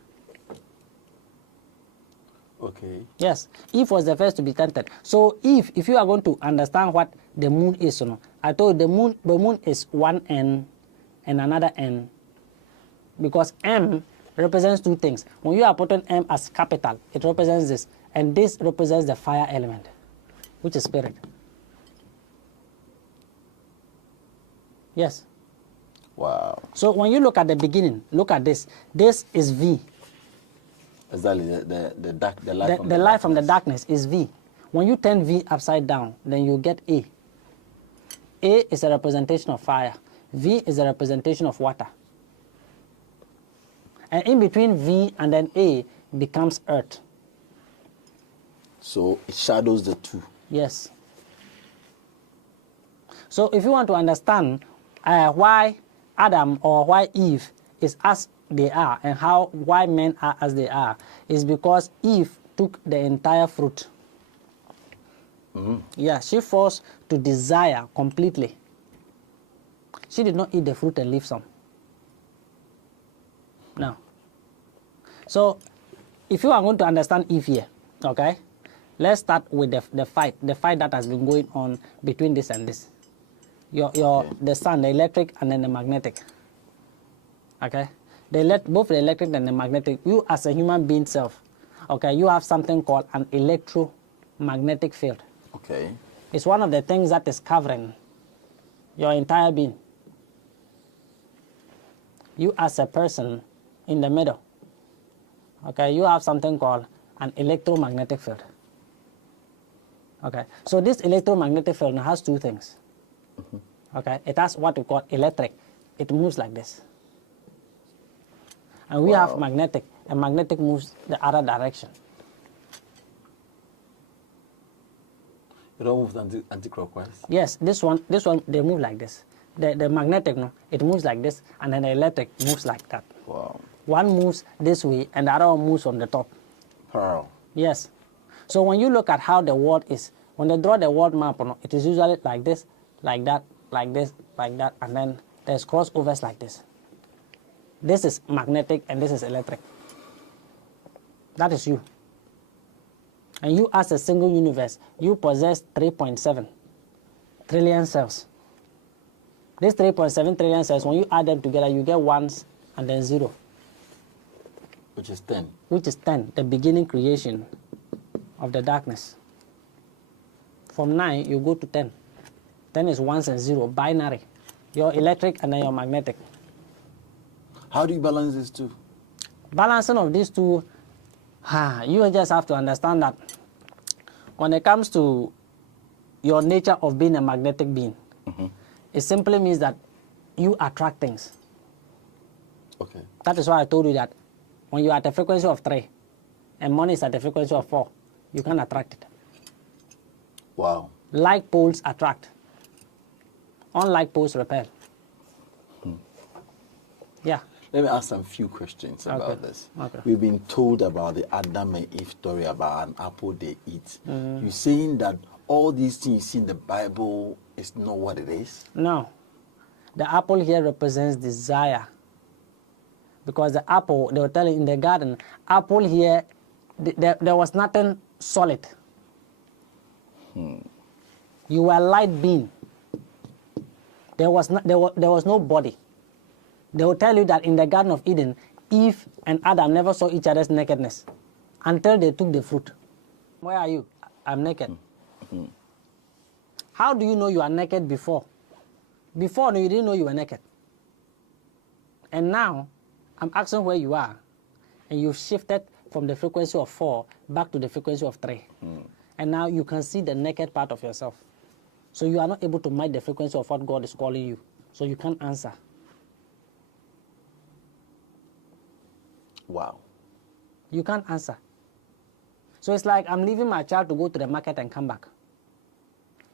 Okay. Yes, Eve was the first to be tempted. So Eve, if you are going to understand what the moon is, I told you the moon is one N and another N. Because M represents two things. When you are putting M as capital, it represents this. And this represents the fire element, which is spirit. Yes. Wow. So when you look at the beginning, look at this. This is V. Exactly. The light from The light from the darkness is V. When you turn V upside down, then you get A. A is a representation of fire. V is a representation of water. And in between V and then A becomes earth. So it shadows the two. Yes. So if you want to understand why Adam or why Eve is as they are and why men are as they are, is because Eve took the entire fruit. Yeah, she forced to desire completely. She did not eat the fruit and leave some. No. So if you are going to understand Eve here, okay, let's start with the fight that has been going on between this and this. The sun, the electric, and then the magnetic. Okay? Both the electric and the magnetic, you as a human being self, okay, you have something called an electromagnetic field. Okay. It's one of the things that is covering your entire being. You as a person in the middle, okay, you have something called an electromagnetic field. Okay, so this electromagnetic field has two things. Okay, it has what we call electric. It moves like this. And we have magnetic, and magnetic moves the other direction. It all moves anti-clockwise? Yes, this one, they move like this. The magnetic, it moves like this, and then the electric moves like that. Wow. One moves this way, and the other one moves on the top. Pearl. Yes. So when you look at how the world is, when they draw the world map, it is usually like this, like that, like this, like that, and then there's crossovers like this. This is magnetic, and this is electric. That is you. And you as a single universe, you possess 3.7 trillion cells. These 3.7 trillion cells, when you add them together, you get ones and then 0. Which is 10. Which is 10, the beginning creation of the darkness. From 9, you go to 10. 10 is 1s and 0, binary. Your electric and then your magnetic. How do you balance these two? Balancing of these two, you just have to understand that when it comes to your nature of being a magnetic being, It simply means that you attract things. Okay. That is why I told you that when you are at a frequency of 3 and money is at a frequency of 4, you can attract it. Wow. Like poles attract. Unlike poles repel. Yeah. Let me ask some few questions about this. Okay. We've been told about the Adam and Eve story about an apple they eat. You're saying that all these things you see in the Bible is not what it is? No. The apple here represents desire. Because the apple, they were telling in the garden, apple here, there was nothing solid. You were a light being. There was no body. They will tell you that in the Garden of Eden, Eve and Adam never saw each other's nakedness until they took the fruit. Where are you? I'm naked. How do you know you are naked before? Before, no, you didn't know you were naked. And now, I'm asking where you are, and you've shifted from the frequency of 4 back to the frequency of 3. And now you can see the naked part of yourself. So you are not able to match the frequency of what God is calling you. So you can't answer. Wow. You can't answer. So it's like I'm leaving my child to go to the market and come back.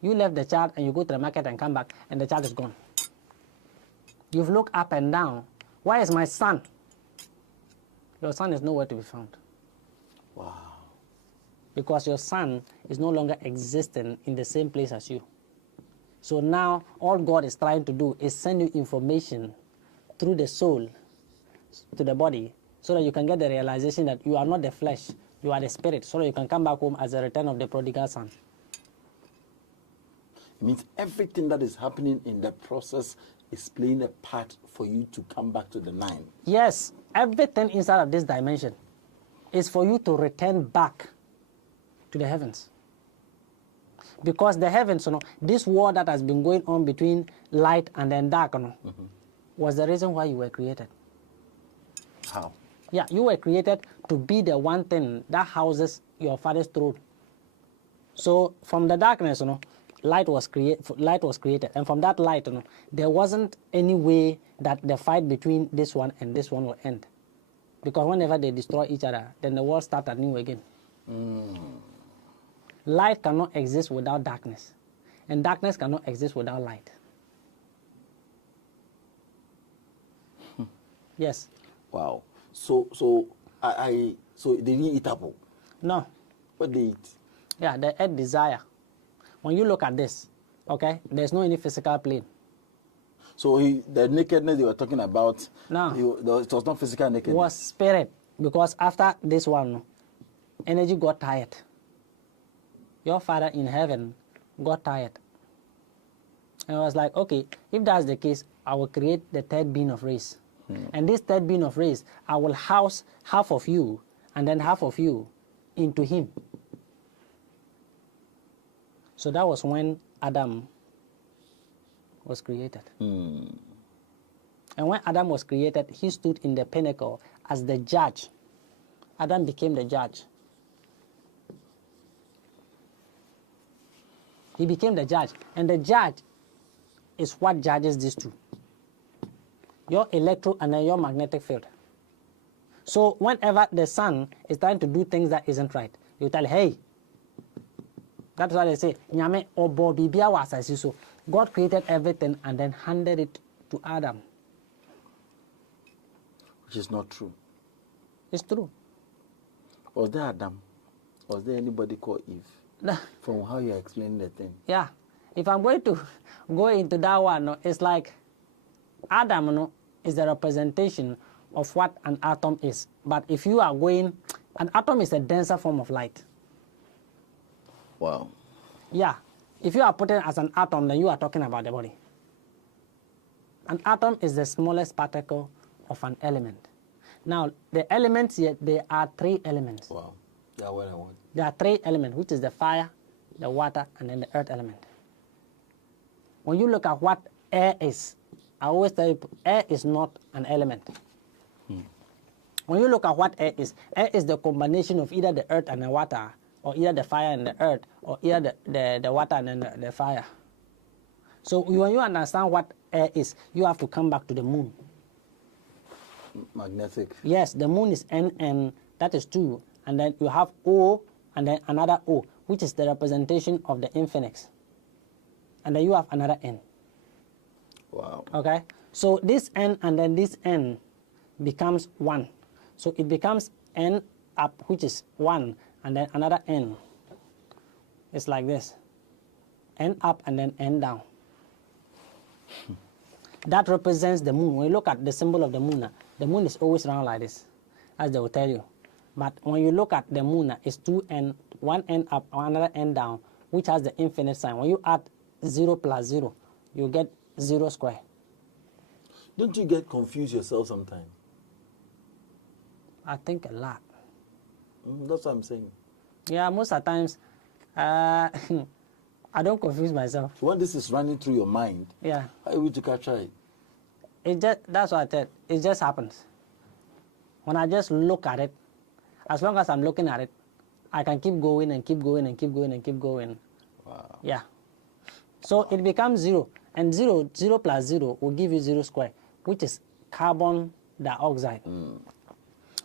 You left the child and you go to the market and come back and the child is gone. You've looked up and down. Where is my son? Your son is nowhere to be found. Wow. Because your son is no longer existing in the same place as you. So now all God is trying to do is send you information through the soul to the body so that you can get the realization that you are not the flesh, you are the spirit, so that you can come back home as a return of the prodigal son. It means everything that is happening in the process is playing a part for you to come back to the 9. Yes, everything inside of this dimension is for you to return back to the heavens. Because the heavens, this war that has been going on between light and then dark, was the reason why you were created. How? Yeah, you were created to be the one thing that houses your father's throne. So from the darkness, light was created, and from that light, there wasn't any way that the fight between this one and this one will end, because whenever they destroy each other, then the world starts anew again. Light cannot exist without darkness, and darkness cannot exist without light. Yes. Wow. So they didn't eat apple. No. What they eat? Yeah, they ate desire. When you look at this, okay, there's no any physical plane. So the nakedness they were talking about, no, it was not physical nakedness. It was spirit, because after this one, energy got tired. Your father in heaven got tired. And I was like, okay, if that's the case, I will create the third being of race. And this third being of race, I will house half of you and then half of you into him. So that was when Adam was created. And when Adam was created, he stood in the pinnacle as the judge. Adam became the judge. He became the judge. And the judge is what judges these two: your electro and then your magnetic field. So whenever the sun is trying to do things that isn't right, you tell, hey. That's why they say, Nyame obo bibia wasasi. So God created everything and then handed it to Adam. Which is not true. It's true. Was there Adam? Was there anybody called Eve? No. From how you explain the thing. Yeah. If I'm going to go into that one, it's like Adam is the representation of what an atom is. But if you are going, an atom is a denser form of light. Wow. Yeah. If you are putting it as an atom, then you are talking about the body. An atom is the smallest particle of an element. Now, the elements here, there are 3 elements. Wow. That's what I want. There are 3 elements, which is the fire, the water, and then the earth element. When you look at what air is, I always tell you, air is not an element. When you look at what air is the combination of either the earth and the water, or either the fire and the earth, or either the water and then the fire. So when you understand what air is, you have to come back to the moon. Magnetic. Yes, the moon is N, and that is 2. And then you have O, and then another O, which is the representation of the infinite. And then you have another N. Wow. Okay? So this N and then this N becomes 1. So it becomes N up, which is 1, and then another N. It's like this. N up and then N down. That represents the moon. When you look at the symbol of the moon is always round like this, as they will tell you. But when you look at the moon, it's 2 N, 1 N up, another N down, which has the infinite sign. When you add 0 plus 0, you get 0 square. Don't you get confused yourself sometimes? I think a lot. That's what I'm saying. Yeah, most of the times, I don't confuse myself. So when this is running through your mind, Yeah. how are you to capture it? That's what I said. It just happens. When I just look at it, as long as I'm looking at it, I can keep going and keep going and keep going and keep going. Wow. Yeah. So it becomes 0. And 0 plus 0 will give you 0 square, which is carbon dioxide.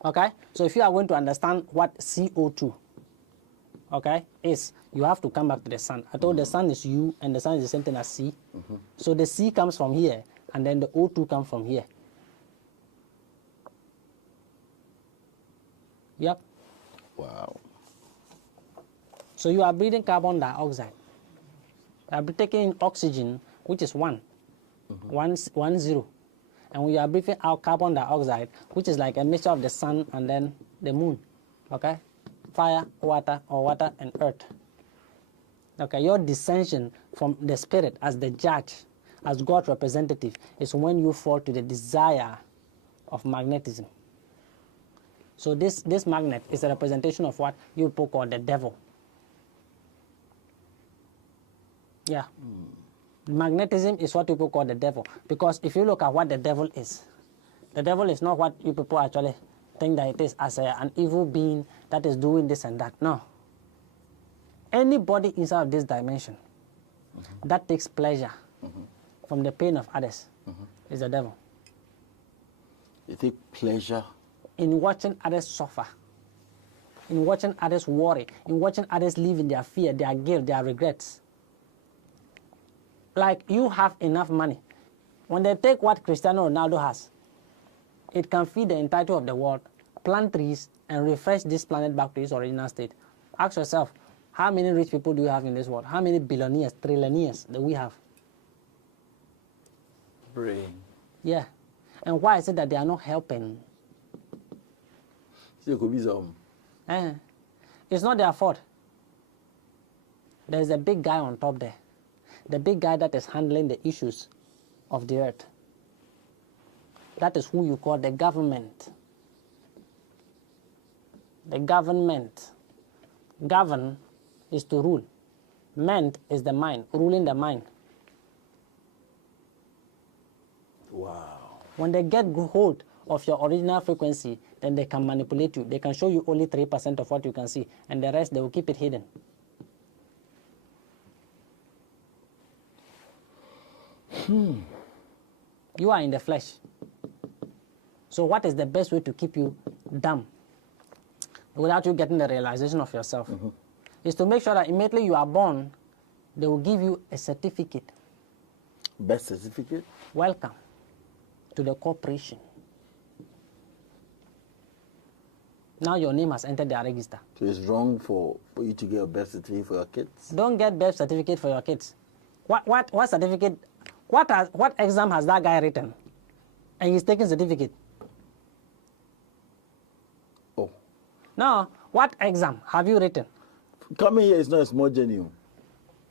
Okay? So if you are going to understand what CO2, okay, is, you have to come back to the sun. I told the sun is U, and the sun is the same thing as C. So the C comes from here, and then the O2 comes from here. Yep. Wow. So you are breathing carbon dioxide. You are taking in oxygen, which is 1, 0. And when you are breathing out carbon dioxide, which is like a mixture of the sun and then the moon, okay? Fire, water, or water and earth. Okay, your dissension from the spirit as the judge, as God's representative, is when you fall to the desire of magnetism. So this magnet is a representation of what you people call the devil. Yeah. Magnetism is what people call the devil. Because if you look at what the devil is not what you people actually think that it is, as an evil being that is doing this and that. No. Anybody inside of this dimension that takes pleasure from the pain of others is the devil. You take pleasure In watching others suffer, in watching others worry, in watching others live in their fear, their guilt, their regrets. Like you have enough money. When they take what Cristiano Ronaldo has, it can feed the entirety of the world, plant trees, and refresh this planet back to its original state. Ask yourself, how many rich people do you have in this world? How many billionaires, trillionaires do we have? brain. Yeah. And why is it that they are not helping? See, it could be some. It's not their fault. There's a big guy on top there. The big guy that is handling the issues of the earth. That is who you call the government. The government. Govern is to rule. Ment is the mind, ruling the mind. Wow. When they get hold of your original frequency, then they can manipulate you. They can show you only 3% of what you can see, and the rest they will keep it hidden. You are in the flesh. So what is the best way to keep you dumb without you getting the realization of yourself? Is to make sure that immediately you are born, they will give you a certificate. Birth certificate? Welcome to the corporation. Now your name has entered their register. So it's wrong for you to get a birth certificate for your kids? Don't get birth certificate for your kids. What certificate? What exam has that guy written? And he's taking certificate. Oh. No, what exam have you written? Coming here is not a small journey.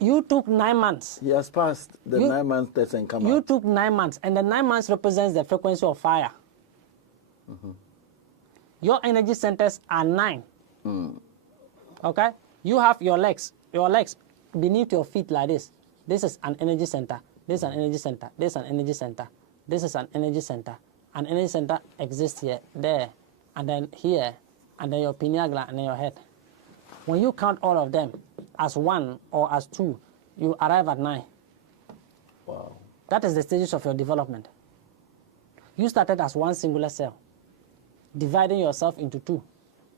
You took 9 months. He has passed the 9 months test and come You out. took 9 months, and the 9 months represents the frequency of fire. Your energy centers are 9. Okay? You have your legs beneath your feet like this. This is an energy center. This is an energy center. This is an energy center. This is an energy center. An energy center exists here, there, and then here, and then your pineal gland, and then your head. When you count all of them as 1 or as 2, you arrive at 9. That is the stages of your development. You started as one singular cell, dividing yourself into two,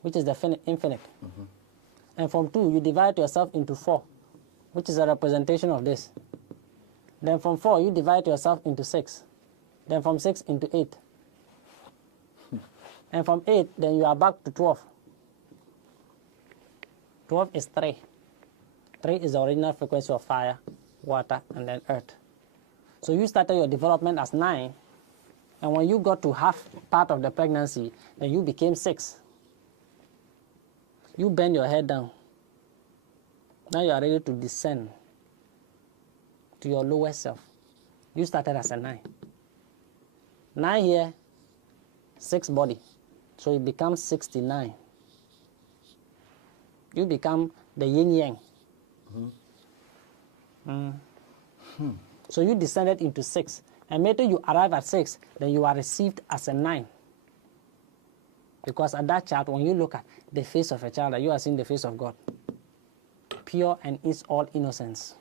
which is the infinite. And from two, you divide yourself into four, which is a representation of this. Then from four, you divide yourself into six. Then from six into eight. And from 8, then you are back to 12. 12 is 3. 3 is the original frequency of fire, water, and then earth. So you started your development as 9, and when you got to half part of the pregnancy, then you became 6. You bend your head down. Now you are ready to descend to your lower self. You started as a 9. 9 here, 6 body. So it becomes 69. You become the yin-yang. So you descended into 6. And later you arrive at 6, then you are received as a 9. Because at that child, when you look at the face of a child, you are seeing the face of God. Pure and is all innocence.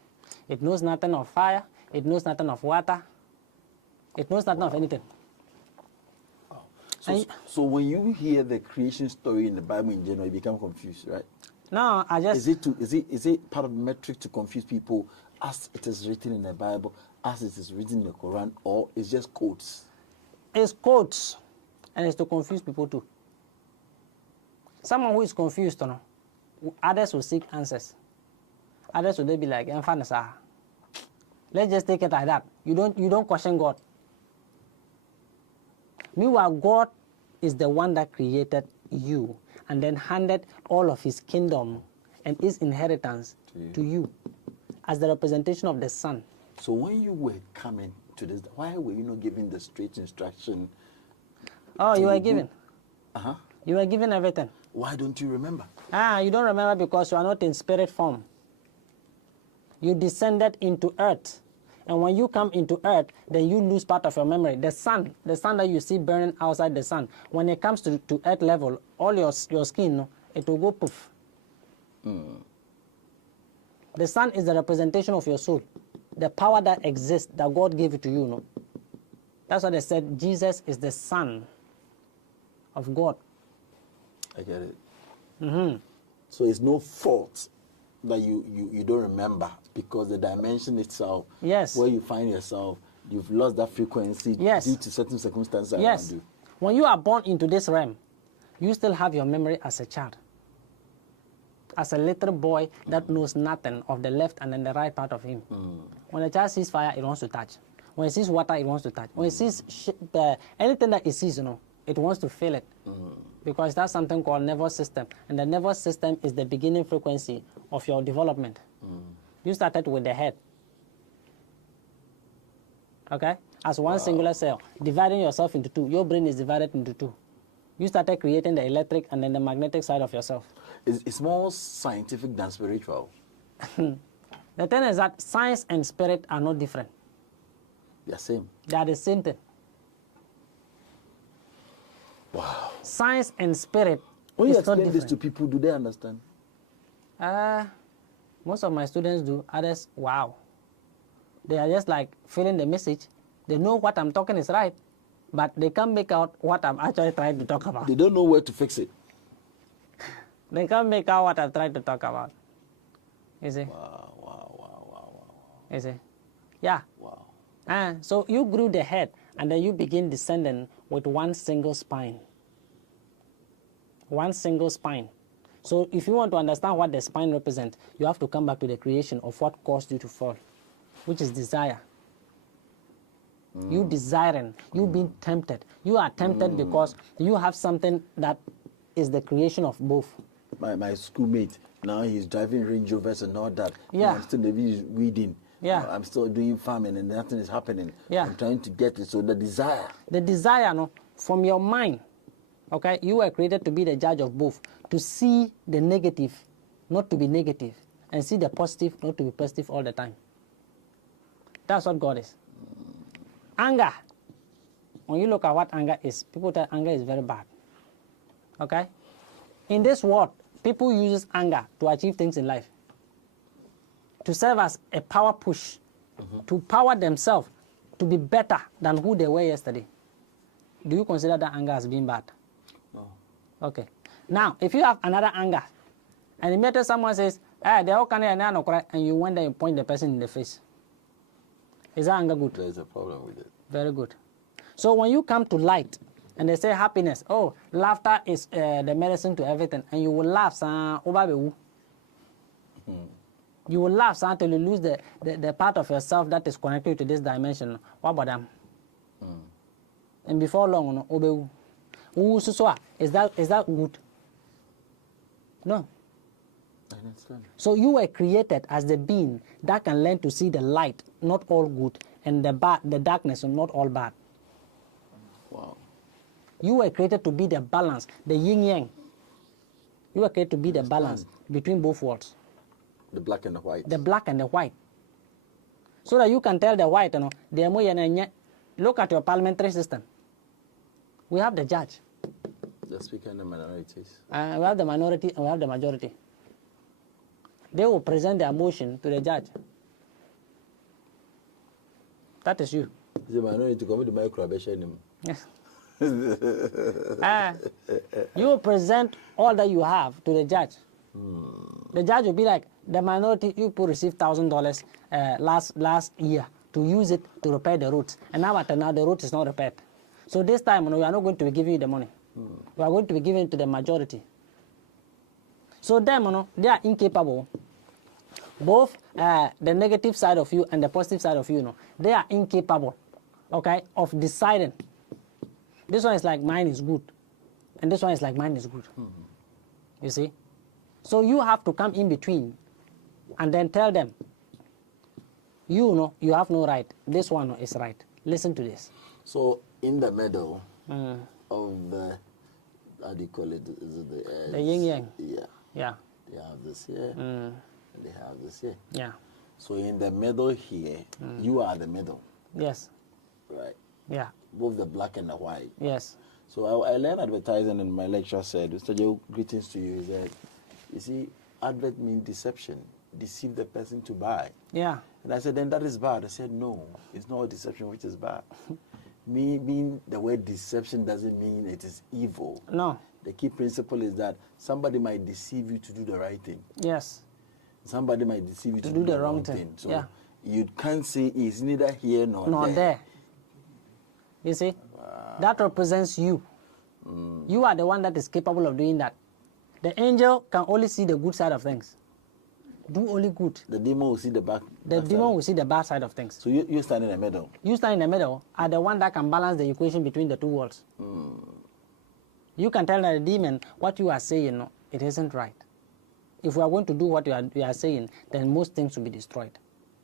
It knows nothing of fire. It knows nothing of water. It knows nothing of anything. So when you hear the creation story in the Bible in general, you become confused, right? No, I just... Is it part of the metric to confuse people as it is written in the Bible, as it is written in the Quran, or it's just quotes? It's quotes, and it's to confuse people too. Someone who is confused, you know, others will seek answers. Others will be like, let's just take it like that. You don't question God. Meanwhile, God is the one that created you and then handed all of his kingdom and his inheritance to you as the representation of the Son. So when you were coming to this, why were you not given the straight instruction? Oh, you were given. Uh-huh. You were given everything. Why don't you remember? You don't remember because you are not in spirit form. You descended into earth. And when you come into earth, then you lose part of your memory. The sun that you see burning outside the sun, when it comes to earth level, all your skin, it will go poof. The sun is the representation of your soul. The power that exists, that God gave it to you. That's why they said Jesus is the Son of God. I get it. So it's no fault that you don't remember, because the dimension itself, where you find yourself, you've lost that frequency due to certain circumstances around you. When you are born into this realm, you still have your memory as a child. As a little boy that knows nothing of the left and then the right part of him. When a child sees fire, it wants to touch. When it sees water, it wants to touch. When it sees anything that it sees, it wants to feel it. Because that's something called nervous system. And the nervous system is the beginning frequency of your development. You started with the head. Okay? As one singular cell, dividing yourself into two. Your brain is divided into two. You started creating the electric and then the magnetic side of yourself. It's more scientific than spiritual. The thing is that science and spirit are not different. They're same. They are the same thing. Wow. Science and spirit When you is not explain this different. to people, do they understand? Most of my students do. Others, wow. They are just like feeling the message. They know what I'm talking is right, but they can't make out what I'm actually trying to talk about. They don't know where to fix it. They can't make out what I'm trying to talk about. You see? Wow. You see? Yeah. Wow. So you grew the head, and then you begin descending with one single spine. One single spine. So if you want to understand what the spine represents, you have to come back to the creation of what caused you to fall, which is desire. You desiring, you being tempted. You are tempted because you have something that is the creation of both. My schoolmate, now he's driving Range Rovers and all that. Yeah. I'm still weeding. Yeah. I'm still doing farming and nothing is happening. Yeah. I'm trying to get it. So the desire. The desire, from your mind, okay, you were created to be the judge of both. To see the negative, not to be negative. And see the positive, not to be positive all the time. That's what God is. Anger. When you look at what anger is, people tell anger is very bad. Okay? In this world, people use anger to achieve things in life. To serve as a power push. To power themselves to be better than who they were yesterday, do you consider that anger as being bad? No. Okay. Now, if you have another anger, and immediately someone says, they're all and you went there and point the person in the face, is that anger good? There's a problem with it. Very good. So when you come to light, and they say happiness, oh, laughter is the medicine to everything, and you will laugh, you will laugh until you lose the part of yourself that is connected to this dimension. What about them? And before long, is that good? No. I understand. So you were created as the being that can learn to see the light, not all good, and the darkness, not all bad. Wow. You were created to be the balance, the yin yang. You were created to be the balance between both worlds. The black and the white. The black and the white. So that you can tell the white, look at your parliamentary system. We have the judge. The speaker and the minorities. We have the minority and we have the majority. They will present their motion to the judge. That is you. The minority come with the microaggression. Yes. You will present all that you have to the judge. The judge will be like, the minority, you receive $1,000 last year to use it to repair the roads. And now the road is not repaired. So this time, we are not going to be giving you the money. We are going to be giving it to the majority. So them, they are incapable. Both the negative side of you and the positive side of you, they are incapable, okay, of deciding. This one is like mine is good, and this one is like mine is good. You see? So you have to come in between and then tell them, you have no right. This one is right. Listen to this. So in the middle of the, how do you call it? Is it the yin yang? Yeah. Yeah. They have this here, and they have this here. Yeah. So in the middle here, you are the middle. Yes. Right. Yeah. Both the black and the white. Yes. So I learned advertising, and my lecturer said, Mr. Joe, greetings to you. He said, you see, advert means deception, deceive the person to buy. Yeah. And I said, then that is bad. I said, no, it's not a deception which is bad. Me being the word deception doesn't mean it is evil. No. The key principle is that somebody might deceive you to do the right thing. Yes. Somebody might deceive you to do the wrong thing. So yeah. you can't say it's neither here nor there. You see? That represents you. You are the one that is capable of doing that. The angel can only see the good side of things. Do only good. The demon will see the back. The demon will see the bad side of things. So you stand in the middle. You stand in the middle are the one that can balance the equation between the two worlds. You can tell the demon what you are saying, no, it isn't right. If we are going to do what you are saying, then most things will be destroyed.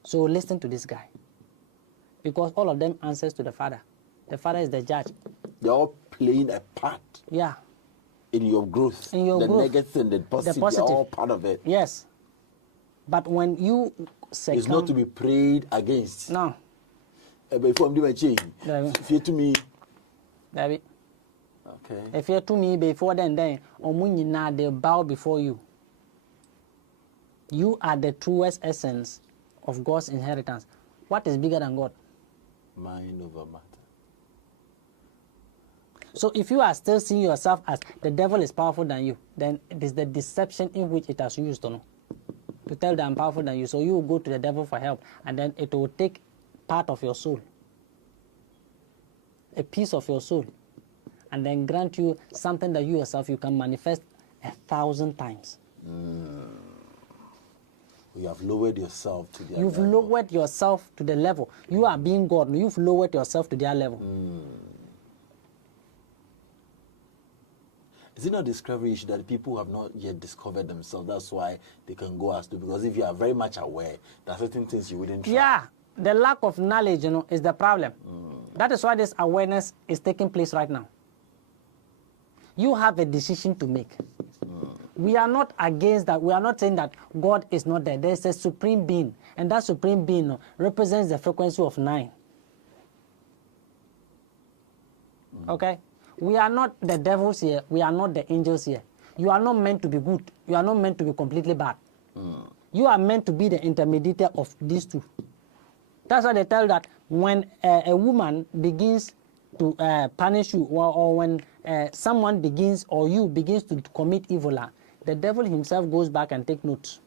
So listen to this guy. Because all of them answers to the Father. The Father is the judge. They're all playing a part. Yeah. In your growth. In your the growth. Negative and the positive, they're all part of it. Yes. But when you say it's not to be prayed against. No. Before I'm doing my change, fear to me. David. Okay. If you're to me before then, they bow before you. You are the truest essence of God's inheritance. What is bigger than God? Mind over matter. So if you are still seeing yourself as the devil is powerful than you, then it is the deception in which it has used to tell them I'm powerful than you. So you will go to the devil for help, and then it will take part of your soul, a piece of your soul, and then grant you something that you yourself you can manifest 1,000 times. You have lowered yourself to their You've level. lowered yourself to the level. You are being God. You've lowered yourself to their level. Is it not a discovery issue that people have not yet discovered themselves? That's why they can go as to, because if you are very much aware, there are certain things you wouldn't try. Yeah, the lack of knowledge, is the problem. That is why this awareness is taking place right now. You have a decision to make. We are not against that. We are not saying that God is not there. There is a supreme being, and that supreme being represents the frequency of 9. Okay? We are not the devils here. We are not the angels here. You are not meant to be good. You are not meant to be completely bad. You are meant to be the intermediate of these two. That's why they tell that when a woman begins to punish you, or when someone begins or you begins to commit evil, the devil himself goes back and take notes.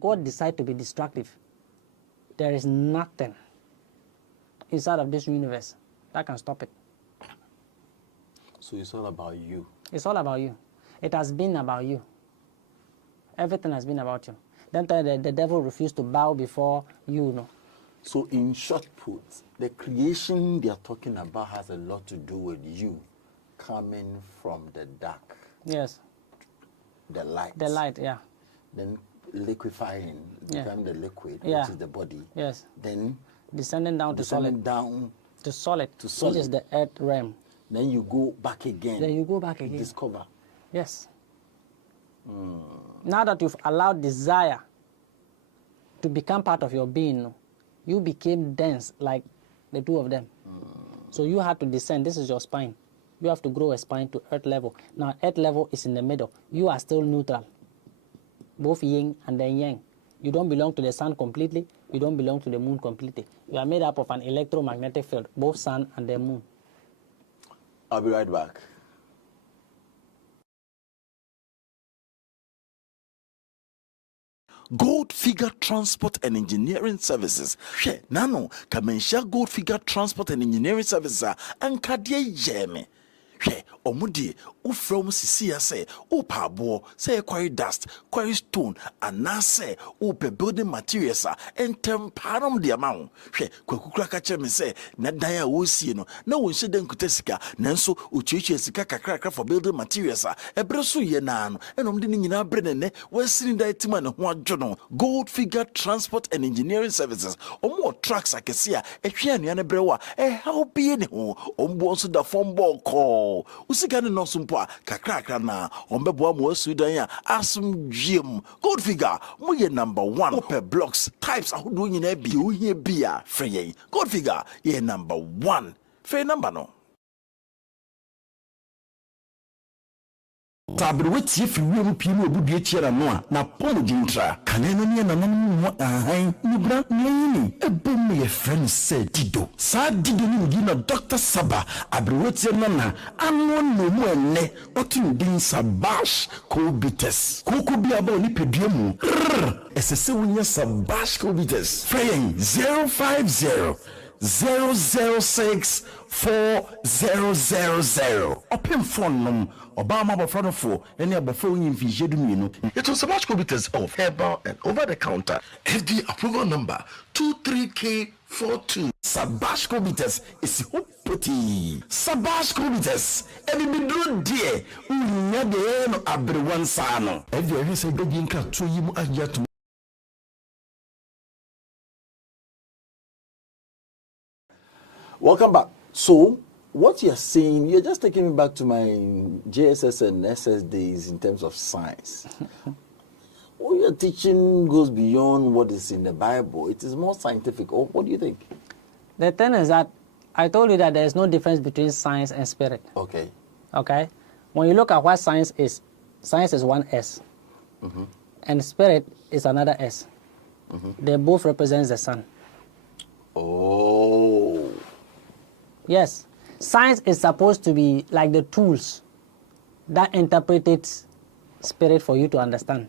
God decides to be destructive. There is nothing inside of this universe that can stop it. So it's all about you. It's all about you. It has been about you. Everything has been about you. Then the devil refused to bow before you, no. So in short put, the creation they are talking about has a lot to do with you coming from the dark. Yes. The light. The light, yeah. Then liquefying, becoming the liquid, Yeah. which is the body. Yes. Then descending down to solid. Down to solid, to solid, which is the earth realm. Then you go back again. Then you go back again. Discover. Yes. Now that you've allowed desire to become part of your being, you became dense like the two of them. So you had to descend. This is your spine. You have to grow a spine to earth level. Now earth level is in the middle. You are still neutral. Both yin and then yang. You don't belong to the sun completely. You don't belong to the moon completely. You are made up of an electromagnetic field, both sun and the moon. I'll be right back. Gold Figure Transport and Engineering Services. She nano kamensha Gold Figure Transport and Engineering Services and kadie yeme. She omudi ufrom sisi say upa abo say quarry dust, quarry stone, and na say upe building materials and temparam the amount. She kwakukra kache me say na daya wosi no na wonse den kutesika nanso uchichi sika kakra for building materials ebreso ye na no enom de nyina brenene wasini da etima ne ho adwono. Gold Figure Transport and Engineering Services omo trucks akesia ehwe anuane brewa help ye ne ho ombo so da form ball call usika ne no sumpo kakra na ombebo mo asudan ya asum dwiem. Gold Figure mo ye number 1 per blocks types ahodo nyina bi o hie bia frey. Gold Figure ye number 1 free number no tabri wetie fi wiem pii obudue tiara no a na pom jintra kaneno ne na nam mo ahan nibra nyini ebom ye friend said dido sa dido ni ngi na Dr. Saba abrewetie no na anu no mu enne otin din Sabash Kobites koko bi aba oni pedue mu esese wunya Sabash Kobites fraying 050 006 4000 open phone num Obama Bafranofo, any of the phone in Fijedumino. It was a much competence of herbal and over the counter. FD approval number 23K42. Sabash Kobites is putty. Sabash Kobites, and it be good dear. Unya de no abrewan sano. Every year, say, begging cat to you and yet. Welcome back. So, what you're saying, you're just taking me back to my JSS and SS days in terms of science. What you're teaching goes beyond what is in the Bible. It is more scientific. What do you think? The thing is that I told you that there is no difference between science and spirit. Okay. Okay? When you look at what science is one S. And spirit is another S. They both represent the sun. Oh. Yes. Science is supposed to be like the tools that interpreted spirit for you to understand.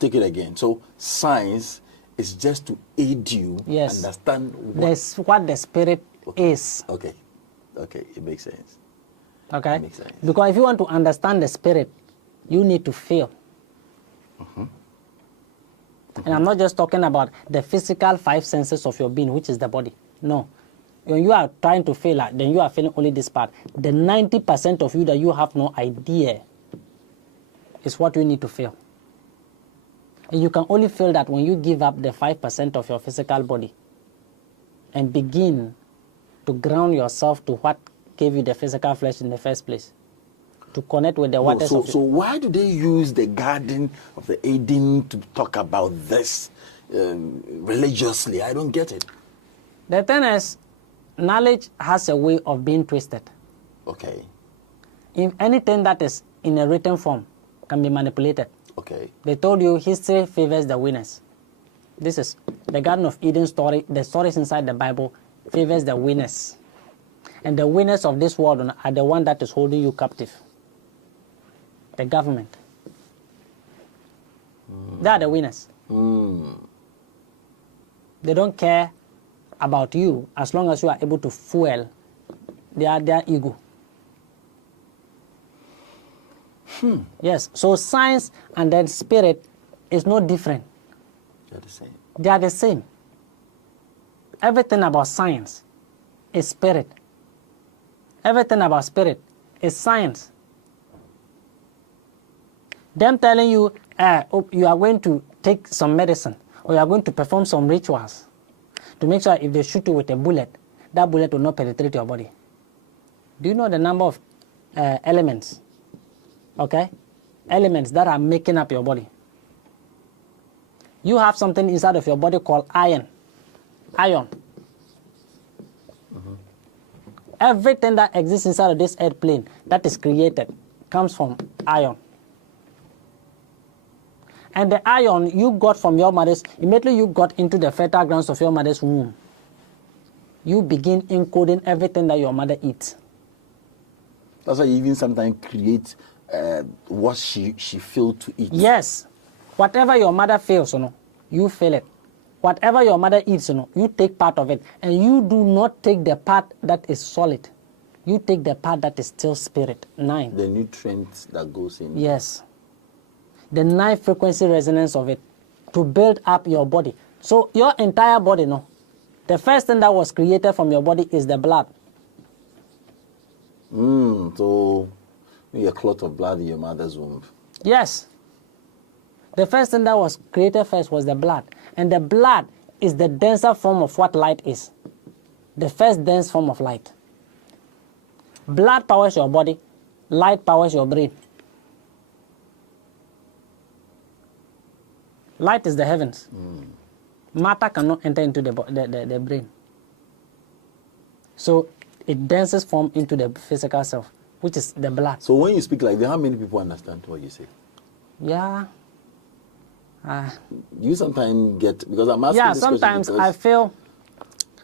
Take it again. So science is just to aid you understand what the spirit is. Okay. Okay, it makes sense. Okay? It makes sense. Because if you want to understand the spirit, you need to feel. And I'm not just talking about the physical 5 senses of your being, which is the body. No. When you are trying to feel then you are feeling only this part. The 90% of you that you have no idea is what you need to feel. And you can only feel that when you give up the 5% of your physical body and begin to ground yourself to what gave you the physical flesh in the first place. To connect with the waters of So why do they use the Garden of the Eden to talk about this religiously? I don't get it. The thing is, knowledge has a way of being twisted. Okay. If anything that is in a written form can be manipulated. Okay. They told you history favors the winners. This is the Garden of Eden story. The stories inside the Bible favors the winners. And the winners of this world are the one that is holding you captive. The government. They are the winners. They don't care about you as long as you are able to fuel their ego. Yes, so science and then spirit is no different. They're the same. They are the same. Everything about science is spirit. Everything about spirit is science. Them telling you, you are going to take some medicine or you are going to perform some rituals to make sure if they shoot you with a bullet, that bullet will not penetrate your body. Do you know the number of elements? Okay? Elements that are making up your body. You have something inside of your body called iron. Iron. Everything that exists inside of this earth plane that is created comes from iron. And the iron you got from your mother's, immediately you got into the fertile grounds of your mother's womb, you begin encoding everything that your mother eats. That's why you even sometimes create what she failed to eat. Yes. Whatever your mother fails, you fail it. Whatever your mother eats, you take part of it. And you do not take the part that is solid. You take the part that is still spirit. 9. The nutrients that goes in. Yes. The 9 frequency resonance of it to build up your body. So your entire body, the first thing that was created from your body is the blood. So maybe a clot of blood in your mother's womb. Yes. The first thing that was created first was the blood. And the blood is the denser form of what light is. The first dense form of light. Blood powers your body. Light powers your brain. Light is the heavens. Matter cannot enter into the brain. So it denses form into the physical self, which is the blood. So when you speak like that, how many people understand what you say? Yeah. You sometimes get, because I'm asking yeah, this sometimes because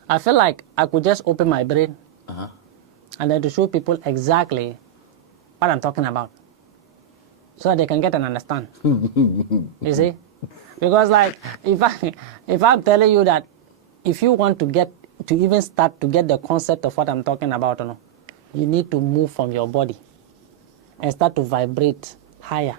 I feel like I could just open my brain and then to show people exactly what I'm talking about so that they can get and understand. You see? Because like if I'm telling you that if you want to get to even start to get the concept of what I'm talking about, you need to move from your body and start to vibrate higher.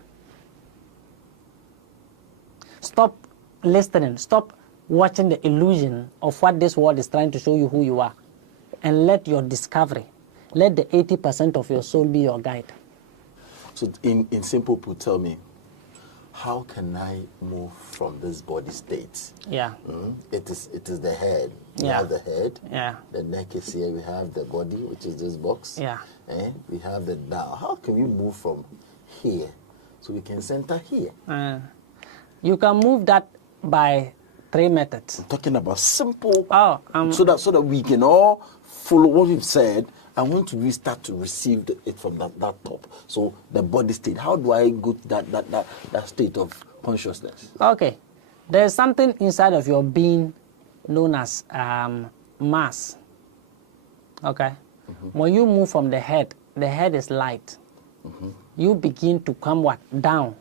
Stop listening. Stop watching the illusion of what this world is trying to show you who you are. And let your discovery, let the 80% of your soul be your guide. So in simple put, tell me, how can I move from this body state? Yeah. It is the head. We have the head. Yeah. The neck is here. We have the body, which is this box. Yeah. We have the dial. How can we move from here so we can center here? You can move that by 3 methods. I'm talking about simple, so that we can all follow what you've said. I want to start to receive it from that top. So the body state. How do I go to that state of consciousness? Okay, there's something inside of your being known as mass. Okay, when you move from the head is light. You begin to come down.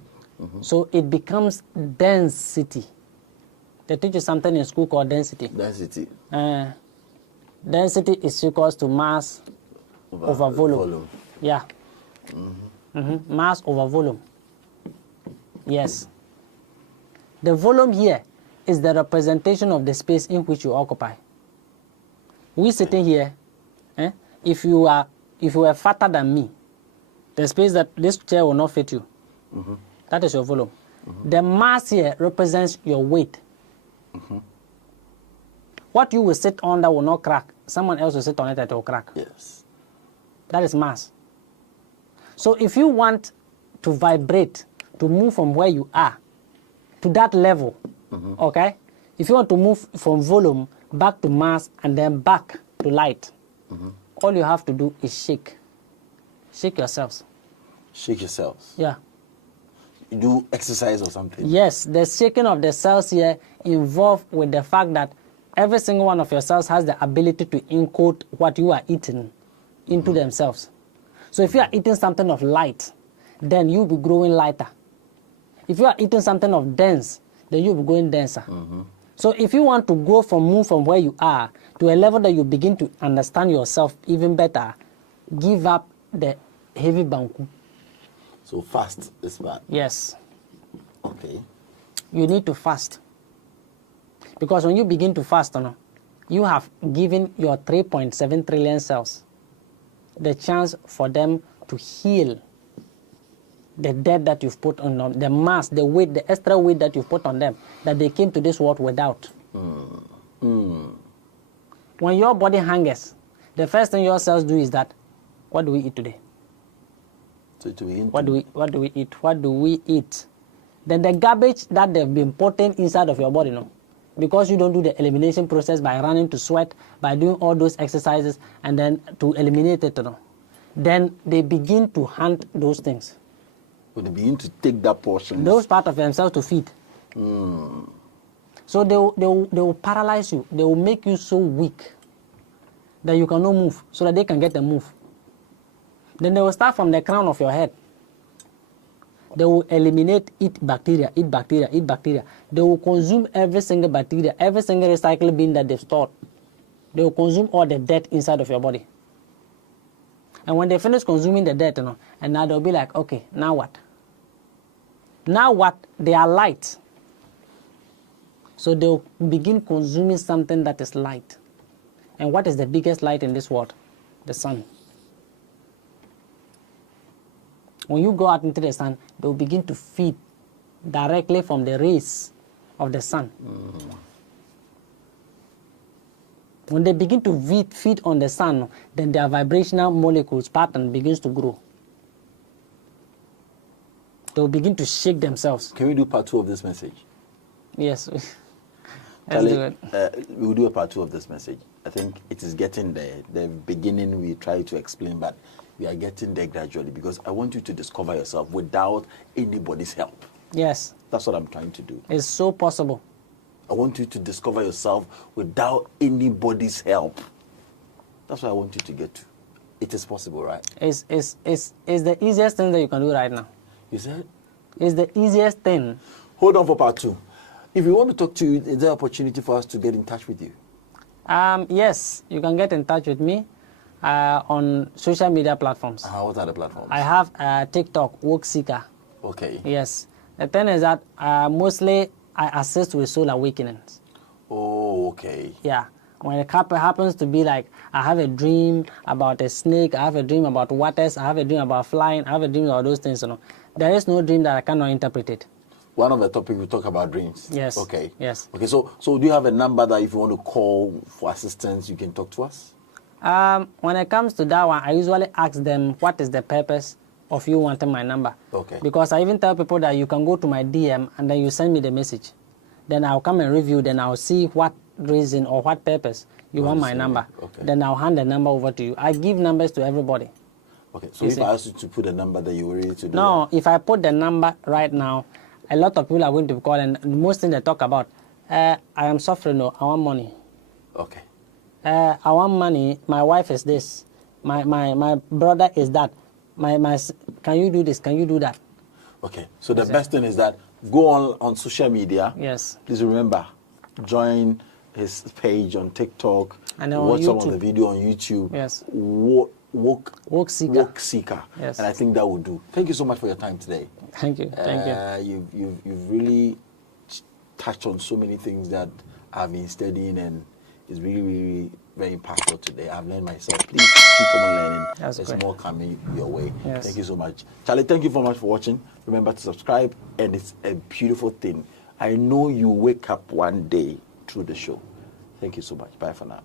So it becomes density. They teach you something in school called density. Density. Density is equals to mass over volume. Yeah. Mass over volume. Yes. The volume here is the representation of the space in which you occupy. We sitting here, if you were fatter than me, the space that this chair will not fit you. That is your volume. The mass here represents your weight. What you will sit on that will not crack, someone else will sit on it that will crack. Yes. That is mass. So if you want to vibrate, to move from where you are to that level, okay? If you want to move from volume back to mass and then back to light, all you have to do is shake. Shake yourselves. Shake yourselves. Yeah. do exercise or something? Yes, the shaking of the cells here involved with the fact that every single one of your cells has the ability to encode what you are eating into themselves. So if you are eating something of light, then you'll be growing lighter. If you are eating something of dense, then you'll be going denser. So if you want to move from where you are to a level that you begin to understand yourself even better, give up the heavy banku. So fast is bad. Yes. Okay. You need to fast. Because when you begin to fast, you have given your 3.7 trillion cells the chance for them to heal the debt that you've put on them, the mass, the weight, the extra weight that you've put on them, that they came to this world without. When your body hungers, the first thing your cells do is that, what do we eat today? So to eat. What do we eat? What do we eat? Then the garbage that they've been putting inside of your body, because you don't do the elimination process by running to sweat, by doing all those exercises, and then to eliminate it, then they begin to hunt those things. So they begin to take that portion. Those part of themselves to feed. So they will paralyze you. They will make you so weak that you cannot move, so that they can get a move. Then they will start from the crown of your head. They will eliminate, eat bacteria. They will consume every single bacteria, every single recycle bin that they've stored. They will consume all the dirt inside of your body. And when they finish consuming the dirt, and now they'll be like, okay, now what? Now what? They are light. So they'll begin consuming something that is light. And what is the biggest light in this world? The sun. When you go out into the sun, they'll begin to feed directly from the rays of the sun. When they begin to feed on the sun, then their vibrational molecules pattern begins to grow. They'll begin to shake themselves. Can we do part 2 of this message? Yes. Charlie, do it. We'll do a part 2 of this message. I think it is getting there. The beginning we try to explain, but we are getting there gradually, because I want you to discover yourself without anybody's help. Yes. That's what I'm trying to do. It's so possible. I want you to discover yourself without anybody's help. That's what I want you to get to. It is possible, right? It's the easiest thing that you can do right now. You said? It's the easiest thing. Hold on for part 2. If we want to talk to you, is there an opportunity for us to get in touch with you? Yes, you can get in touch with me on social media platforms. What are the platforms? I have TikTok, Work Seeker. Okay. Yes. The thing is that mostly I assist with soul awakenings. Oh, okay. Yeah. When it happens to be like, I have a dream about a snake, I have a dream about waters, I have a dream about flying, I have a dream about those things, There is no dream that I cannot interpret it. One of the topics we talk about dreams. Yes. Okay. Yes. Okay, so do you have a number that if you want to call for assistance, you can talk to us? When it comes to that one, I usually ask them, what is the purpose of you wanting my number? Okay. Because I even tell people that you can go to my DM and then you send me the message. Then I'll come and review, then I'll see what reason or what purpose you want my number. Okay. Then I'll hand the number over to you. I give numbers to everybody. Okay, so if I ask you to put a number that you were ready to do No, if I put the number right now, a lot of people are going to call, and most thing they talk about, I am suffering, I want money. Okay. I want money, my wife is this, my brother is that, can you do this, can you do that? Okay, so the best thing is that go on social media. Yes. Please remember, join his page on TikTok, and on watch YouTube. some of the video on YouTube. Yes. Work Seeker. Yes. And I think that will do. Thank you so much for your time today. Thank you. Thank you. You've really touched on so many things that I've been studying, and it's really, really very impactful today. I've learned myself. Please keep on learning. There's more coming your way. Yes. Thank you so much. Charlie, thank you so much for watching. Remember to subscribe, and it's a beautiful thing. I know you wake up one day through the show. Thank you so much. Bye for now.